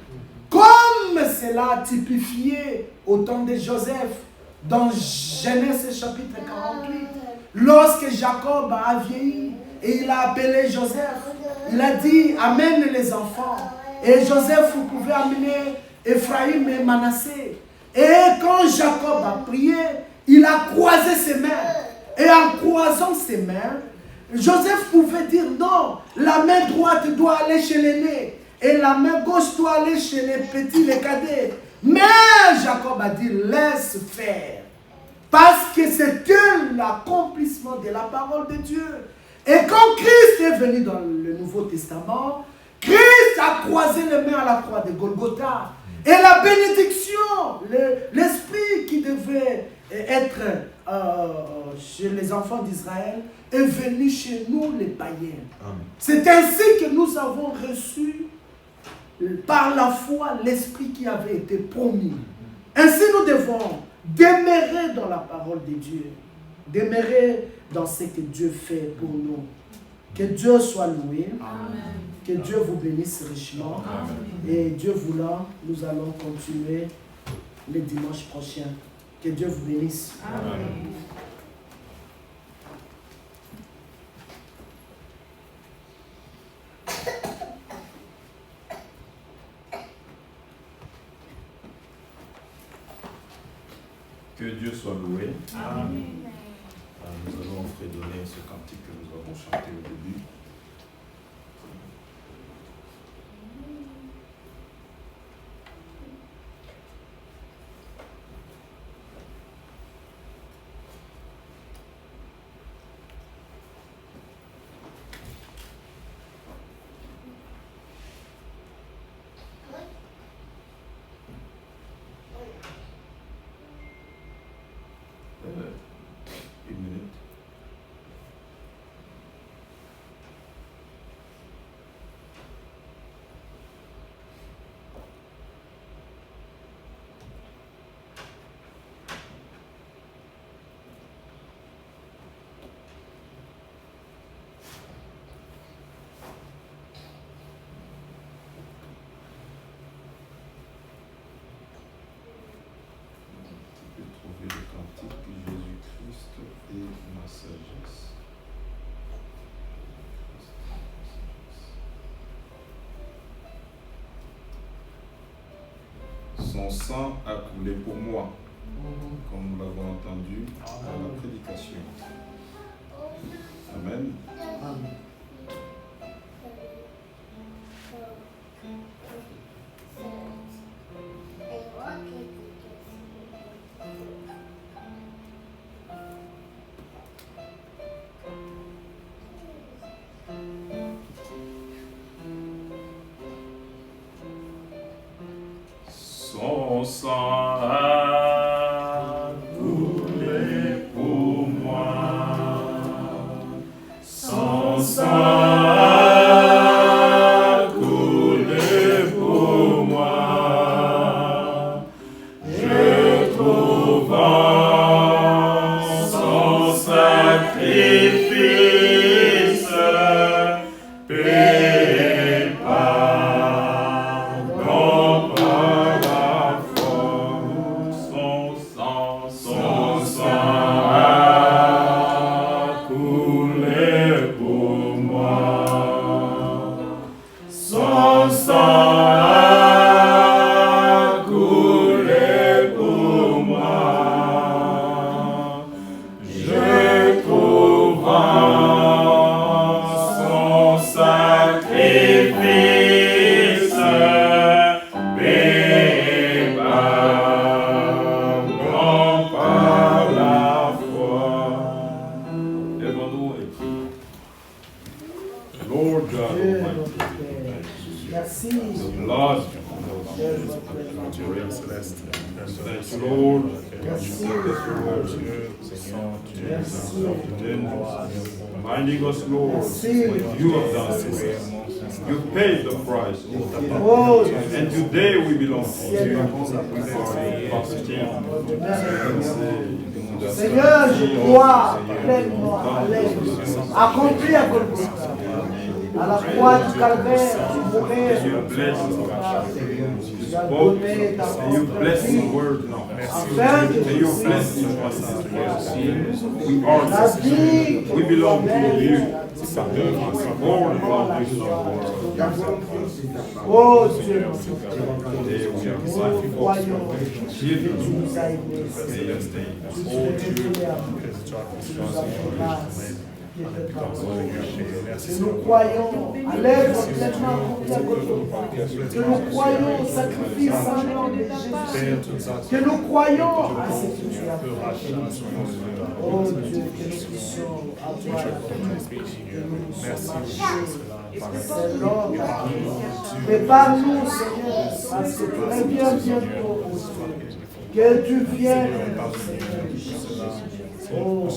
comme cela typifié au temps de Joseph, dans Genèse chapitre 48, lorsque Jacob a vieilli et il a appelé Joseph, il a dit, amène les enfants. Et Joseph pouvait amener Ephraïm et Manassé. Et quand Jacob a prié, il a croisé ses mains. Et en croisant ses mains, Joseph pouvait dire non, la main droite doit aller chez l'aîné et la main gauche doit aller chez les petits, les cadets. Mais Jacob a dit laisse faire, parce que c'était l'accomplissement de la parole de Dieu. Et quand Christ est venu dans le Nouveau Testament, Christ a croisé les mains à la croix de Golgotha. Et la bénédiction, l'esprit qui devait être chez les enfants d'Israël est venu chez nous les païens. C'est ainsi que nous avons reçu par la foi l'esprit qui avait été promis. Ainsi nous devons demeurer dans la parole de Dieu, demeurer dans ce que Dieu fait pour nous. Que Dieu soit loué. Amen. Que Dieu vous bénisse richement. Amen. Et Dieu voulant, nous allons continuer le dimanche prochain. Que Dieu vous bénisse. Amen. Que Dieu soit loué. Amen. Nous allons fredonner ce cantique que nous avons chanté au début. Une minute. Tu peux trouver le cantique Jésus-Christ et ma sagesse. Son sang a coulé pour moi, comme nous l'avons entendu dans la prédication. Amen. Amen. Son sang a coulé pour moi. Son sang a coulé pour moi. Je trouve en son sacrifice paix, pardon par la foi. Son sang a coulé pour moi. Lord God Dieu Almighty. notre Père. Merci. The blood. Dieu notre Père. Dieu Père céleste, Père Thank céleste, you, Lord. Merci. Dieu, Seigneur, Dieu, Merci. Reminding us, Lord, Merci. what you have done for us. You paid the price, Lord. Oh, And today we belong to you. Seigneur, je crois pleinement à l'œuvre accomplie à Golgotha. À la croix du calvaire, tu mourais sur le Bless tu as donné ta May you bless the vie word now. afin que May you je bless puisse us. We are la the vie We belong to you. All Oh Dieu, nous croyons que tu nous as aimés, Seigneur. Tu nous es révélé à nous. Tu nous as fait grâce. Que nous croyons à l'œuvre pleinement accomplie à Golgotha. Que nous croyons au sacrifice sanglant de Jésus. Que nous croyons à ce que tu as fait. Oh Dieu, que nous puissions avoir la paix. Que nous puissions marcher selon ta parole. Prépare-nous, Seigneur, parce que tu reviens bientôt. Que tu viennes, Seigneur. Oh,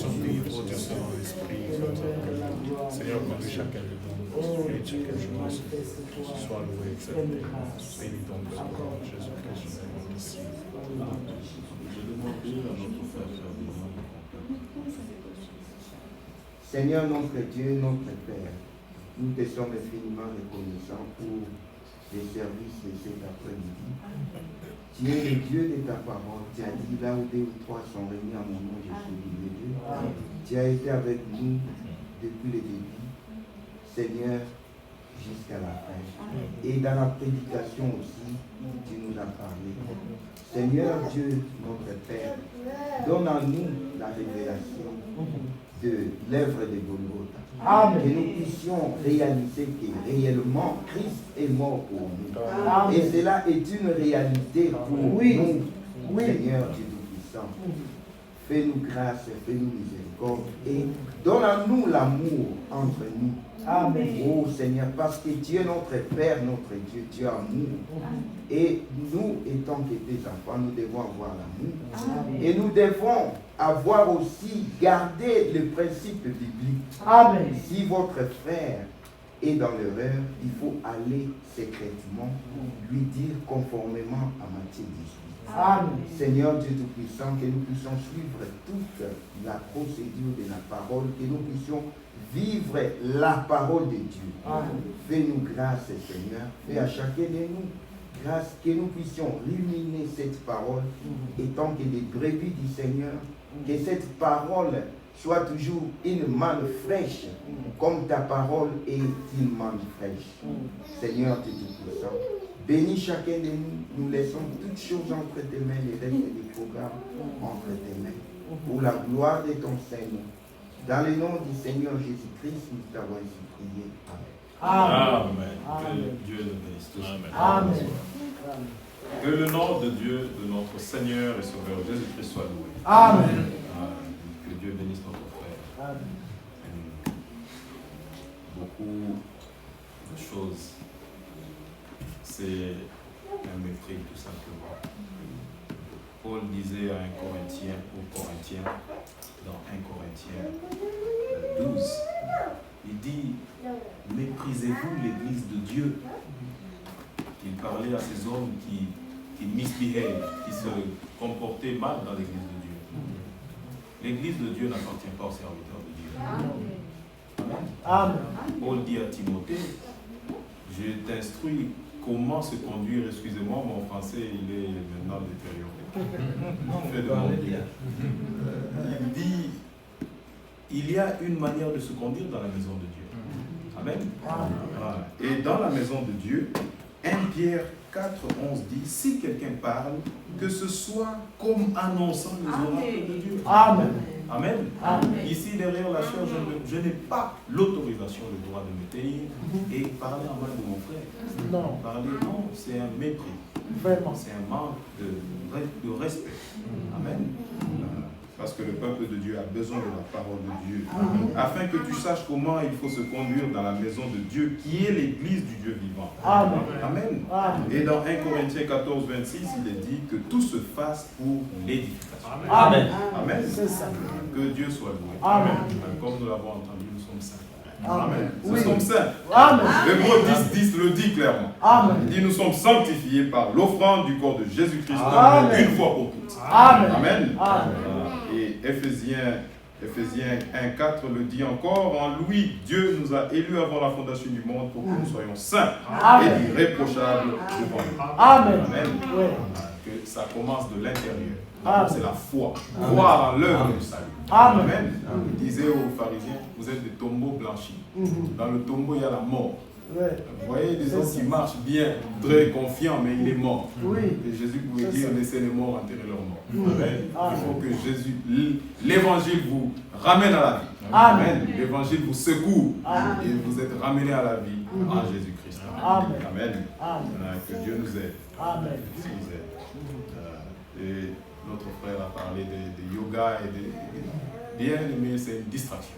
Seigneur, conduis chacun de nous, et chacun de nous, sois loué, exalté, béni ton nom, Jésus-Christ, ici. Seigneur notre Dieu, notre Père, nous te sommes infiniment reconnaissants pour les services de cet après-midi. Tu es le Dieu de ta parole. Tu as dit là où 2 ou 3 sont réunis à mon nom, je suis le Dieu. Tu as été avec nous depuis le début, Seigneur, jusqu'à la fin. Et dans la prédication aussi, tu nous as parlé. Seigneur Dieu, notre Père, donne à nous la révélation de l'œuvre de Golgotha. Amen. Que nous puissions réaliser que réellement Christ est mort pour nous. Amen. Et cela est une réalité pour nous, Seigneur Dieu Tout-Puissant. Fais-nous grâce, fais-nous miséricorde et donne à nous l'amour entre nous. Amen. Oh Seigneur, parce que tu es notre Père, notre Dieu, tu es amour. Et nous, étant que tes enfants, nous devons avoir l'amour. Et nous devons avoir aussi gardé le principe biblique. Amen. Si votre frère est dans l'erreur, il faut aller secrètement lui dire conformément à Matthieu 18. Amen. Seigneur Dieu Tout-Puissant, que nous puissions suivre toute la procédure de la parole, que nous puissions vivre la parole de Dieu. Amen. Fais-nous grâce, Seigneur. Fais à chacun de nous grâce que nous puissions ruminer cette parole, étant que des brebis du Seigneur, que cette parole soit toujours une manne fraîche, comme ta parole est une manne fraîche. Seigneur Dieu Tout-Puissant, bénis chacun de nous. Nous laissons toutes choses entre tes mains, les restes des programmes entre tes mains. Pour la gloire de ton Seigneur. Dans le nom du Seigneur Jésus-Christ, nous t'avons ainsi prié. Amen. Amen. Que Dieu nous bénisse tous. Amen. Que le nom de Dieu, de notre Seigneur et Sauveur Jésus-Christ soit loué. Amen. Que Dieu bénisse notre frère. Amen. Beaucoup de choses. C'est un mépris tout simplement. Paul disait à un Corinthien, aux Corinthiens, dans 1 Corinthiens 12, il dit, méprisez-vous l'église de Dieu. Il parlait à ces hommes qui misbehave, qui se comportaient mal dans l'église de Dieu. L'église de Dieu n'appartient pas aux serviteurs de Dieu. Amen. Amen. Paul dit à Timothée, je t'instruis comment se conduire. Excusez-moi, mon français il est maintenant détérioré. Il dit, il y a une manière de se conduire dans la maison de Dieu. Amen. Voilà. Et dans la maison de Dieu, 1 Pierre 4, 11 dit, si quelqu'un parle, que ce soit comme annonçant les oracles de Dieu. Amen. Amen. Amen. Ici, derrière la chair, je n'ai pas l'autorisation, le droit de me taire et parler en mal de mon frère. Non. Parler, non, c'est un mépris. Vraiment. C'est un manque de respect. Amen. parce que le peuple de Dieu a besoin de la parole de Dieu, afin que tu saches comment il faut se conduire dans la maison de Dieu, qui est l'église du Dieu vivant. Amen. Amen. Et dans 1 Corinthiens 14, 26, il est dit que tout se fasse pour l'édification. Amen. Amen. C'est ça. Que Dieu soit loué. Amen. Comme nous l'avons entendu, nous sommes saints. Amen. Nous sommes saints. Amen. L'Hébreu 10 le dit clairement. Amen. Il dit nous sommes sanctifiés par l'offrande du corps de Jésus-Christ Amen. une fois pour toutes. Amen. Amen. Amen. Et Éphésiens 1,4 le dit encore, en lui, Dieu nous a élus avant la fondation du monde pour que nous soyons saints Amen. et irréprochables devant lui. Amen. Amen. Ouais. Que ça commence de l'intérieur. Amen. C'est la foi. Croire en l'œuvre du salut. Amen. Il disait aux pharisiens, vous êtes des tombeaux blanchis. Dans le tombeau, il y a la mort. Ouais. Vous voyez des hommes qui marchent bien, très confiants, mais il est mort. Oui. Et Jésus pouvait dire, laissez les morts enterrer leurs morts. Amen. Amen. Il faut que Jésus, l'évangile vous ramène à la vie. Amen. L'évangile vous secoue. Amen. Et vous êtes ramenés à la vie en Jésus-Christ. Amen. Amen. Amen. Que Dieu nous aide. Amen. Dieu nous aide. Et notre frère a parlé de yoga et de bien aimé, c'est une distraction.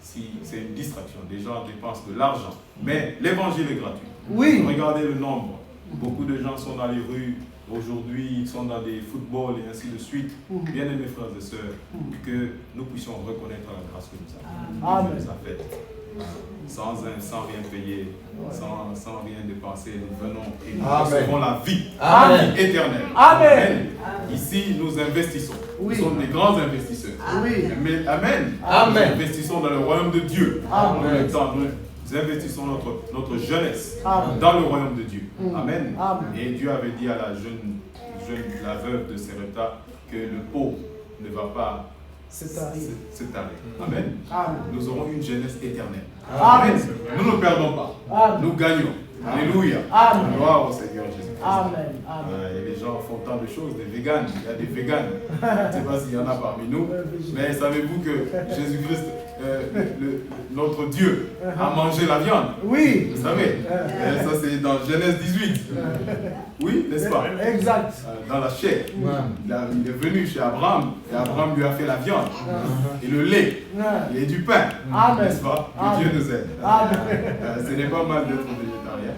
Si c'est une distraction, des gens dépensent de l'argent, mais l'évangile est gratuit. Oui. Regardez le nombre. Beaucoup de gens sont dans les rues aujourd'hui, ils sont dans des footballs et ainsi de suite. Bien aimés frères et sœurs, que nous puissions reconnaître la grâce que nous avons. Amen. Dieu nous a faite. Sans rien payer, sans rien dépenser, nous venons et nous recevons la vie, Amen. éternelle. Amen. Ici, nous investissons. Oui. Nous sommes des grands investisseurs. Oui. Amen. Amen. Amen. Nous investissons dans le royaume de Dieu. Amen. En même temps, nous investissons notre jeunesse Amen. dans le royaume de Dieu. Amen. Amen. Et Dieu avait dit à la veuve de Sarepta que le pot ne va pas C'est arrivé. Amen. Amen. Nous aurons une jeunesse éternelle. Amen. Nous ne perdons pas. Amen. Nous gagnons. Alléluia. Amen. Gloire au Seigneur Jésus-Christ. Amen. Amen. Et les gens font tant de choses, des véganes. Il y a des véganes. Je ne sais pas s'il y en a parmi nous. Mais savez-vous que Jésus-Christ, notre Dieu, a mangé la viande? Oui. Vous savez, ça c'est dans Genèse 18. Oui, n'est-ce pas? Exact. Dans la chair. Il est venu chez Abraham et Abraham lui a fait la viande et le lait et du pain. Amen. N'est-ce pas? Que Amen. Dieu nous aide. Amen. Ce n'est pas mal d'être végétarien,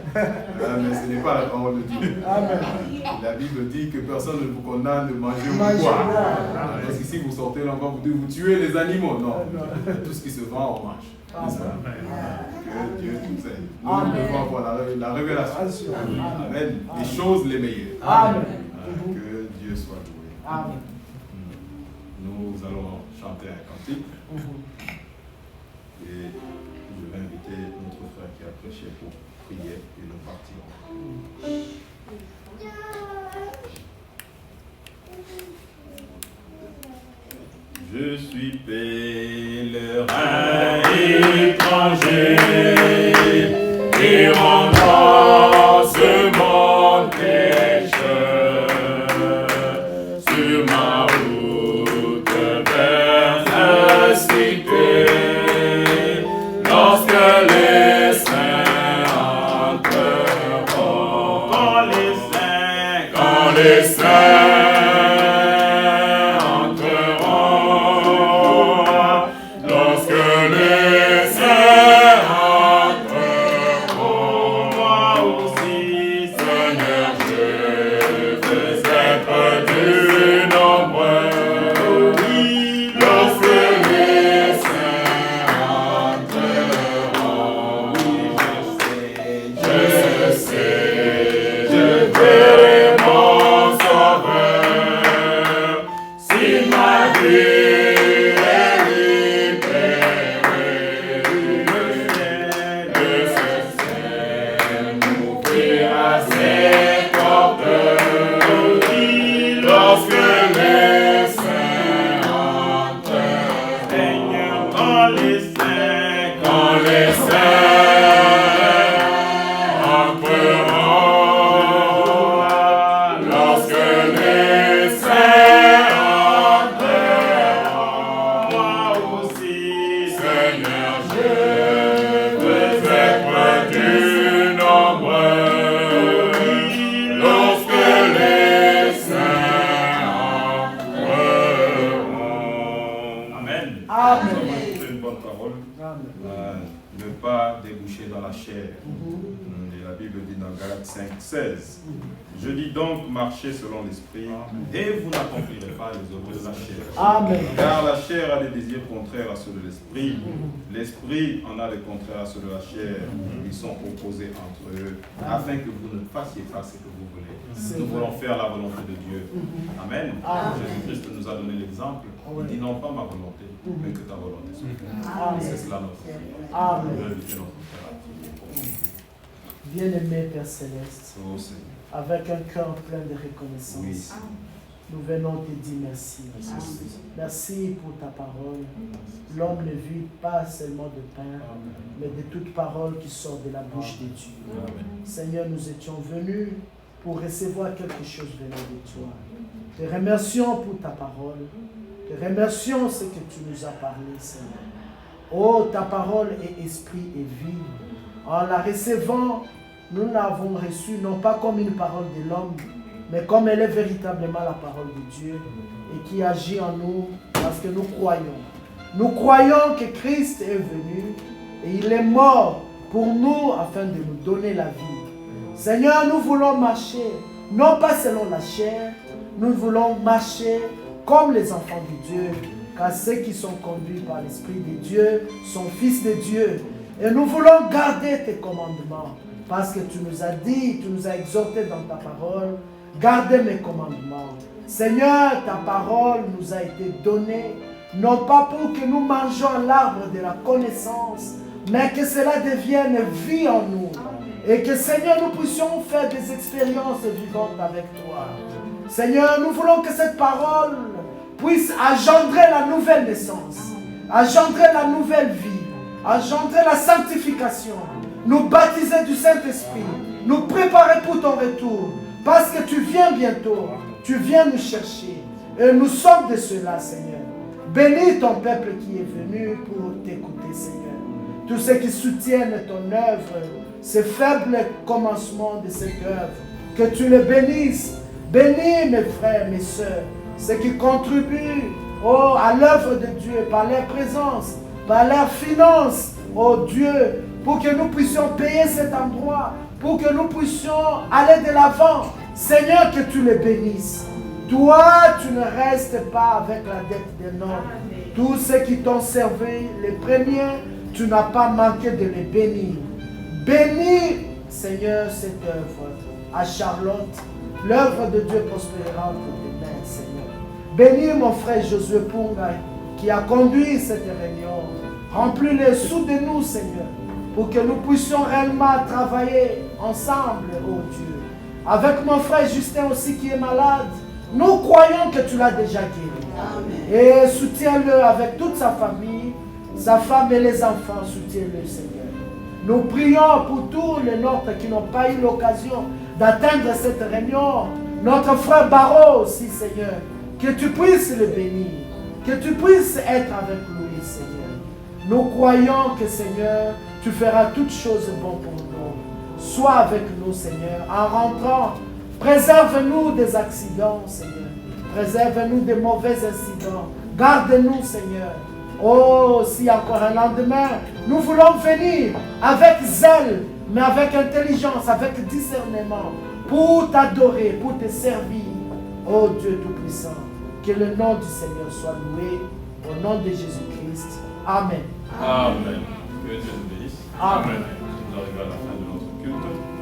mais ce n'est pas la parole de Dieu. Amen. La Bible dit que personne ne vous condamne de manger ou Manger de boire. ou boire. Parce qu'ici vous sortez là encore, vous tuez les animaux. Non. Tout ce qui se vend, on mange. N'est-ce pas? Que Dieu nous aide. Nous devons avoir la révélation. Amen. Les choses les meilleures. Amen. Que Dieu soit loué. Amen. Nous allons chanter un cantique. Et je vais inviter notre frère qui a prêché pour prier et nous partirons. Je suis pèlerin étranger errant dans ce monde pécheur, sur ma route vers la cité, lorsque les saints entreront, quand les saints je verrai mon sauveur. Ne pas déboucher dans la chair. Et la Bible dit dans Galates 5:16, je dis donc, marchez selon l'esprit, et vous n'accomplirez pas les œuvres de la chair. Amen. Car la chair a des désirs contraires à ceux de l'esprit. L'esprit en a des contraires à ceux de la chair. Ils sont opposés entre eux, afin que vous ne fassiez pas ce que vous voulez. Nous voulons faire la volonté de Dieu. Amen. Jésus-Christ nous a donné l'exemple. Il dit non pas ma volonté, mais que ta volonté soit faite. C'est cela notre prière. Amen. Nous invitons notre Père. Bien-aimé Père Céleste, Oh Seigneur. avec un cœur plein de reconnaissance, Oui. nous venons te dire merci. Merci pour ta parole. L'homme ne vit pas seulement de pain, mais de toute parole qui sort de la bouche de Dieu. Amen. Seigneur, nous étions venus pour recevoir quelque chose venant de toi. Te remercions pour ta parole. Te remercions ce que tu nous as parlé, Seigneur. Oh, ta parole est esprit et vie. En la recevant, nous l'avons reçue non pas comme une parole de l'homme, mais comme elle est véritablement la parole de Dieu et qui agit en nous parce que nous croyons. Nous croyons que Christ est venu et il est mort pour nous afin de nous donner la vie. Seigneur, nous voulons marcher, non pas selon la chair, nous voulons marcher comme les enfants de Dieu, car ceux qui sont conduits par l'Esprit de Dieu sont fils de Dieu. Et nous voulons garder tes commandements, parce que tu nous as dit, tu nous as exhortés dans ta parole, gardez mes commandements. Seigneur, ta parole nous a été donnée, non pas pour que nous mangions l'arbre de la connaissance, mais que cela devienne vie en nous. Et que, Seigneur, nous puissions faire des expériences vivantes avec toi. Seigneur, nous voulons que cette parole puisse engendrer la nouvelle naissance, engendrer la nouvelle vie, engendrer la sanctification, nous baptiser du Saint-Esprit, nous préparer pour ton retour, parce que tu viens bientôt, tu viens nous chercher. Et nous sommes de cela, Seigneur. Bénis ton peuple qui est venu pour t'écouter, Seigneur. Tous ceux qui soutiennent ton œuvre, ce faible commencement de cette œuvre, que tu les bénisses. Bénis mes frères, mes sœurs, ceux qui contribuent à l'œuvre de Dieu par leur présence, par leur finance, Dieu, pour que nous puissions payer cet endroit, pour que nous puissions aller de l'avant. Seigneur, que tu les bénisses. Toi, tu ne restes pas avec la dette des nôtres. Tous ceux qui t'ont servi, les premiers, tu n'as pas manqué de les bénir. Bénis, Seigneur, cette œuvre à Charlotte. L'œuvre de Dieu prospérera entre tes mains, Seigneur. Bénis mon frère Josué Punga qui a conduit cette réunion. Remplis-les sous de nous, Seigneur, pour que nous puissions réellement travailler ensemble, oh Dieu. Avec mon frère Justin aussi qui est malade, nous croyons que tu l'as déjà guéri. Amen. Et soutiens-le avec toute sa famille, sa femme et les enfants, soutiens-le, Seigneur. Nous prions pour tous les nôtres qui n'ont pas eu l'occasion d'atteindre cette réunion. Notre frère Barreau aussi, Seigneur, que tu puisses le bénir, que tu puisses être avec lui, Seigneur. Nous croyons que, Seigneur, tu feras toutes choses bonnes pour nous. Sois avec nous, Seigneur, en rentrant. Préserve-nous des accidents, Seigneur. Préserve-nous des mauvais incidents. Garde-nous, Seigneur. Oh, si encore un lendemain, nous voulons venir avec zèle, mais avec intelligence, avec discernement, pour t'adorer, pour te servir. Oh Dieu Tout-Puissant, que le nom du Seigneur soit loué, au nom de Jésus-Christ. Amen. Amen. Que Dieu nous bénisse. Amen. Nous arrivons à la fin de notre culte.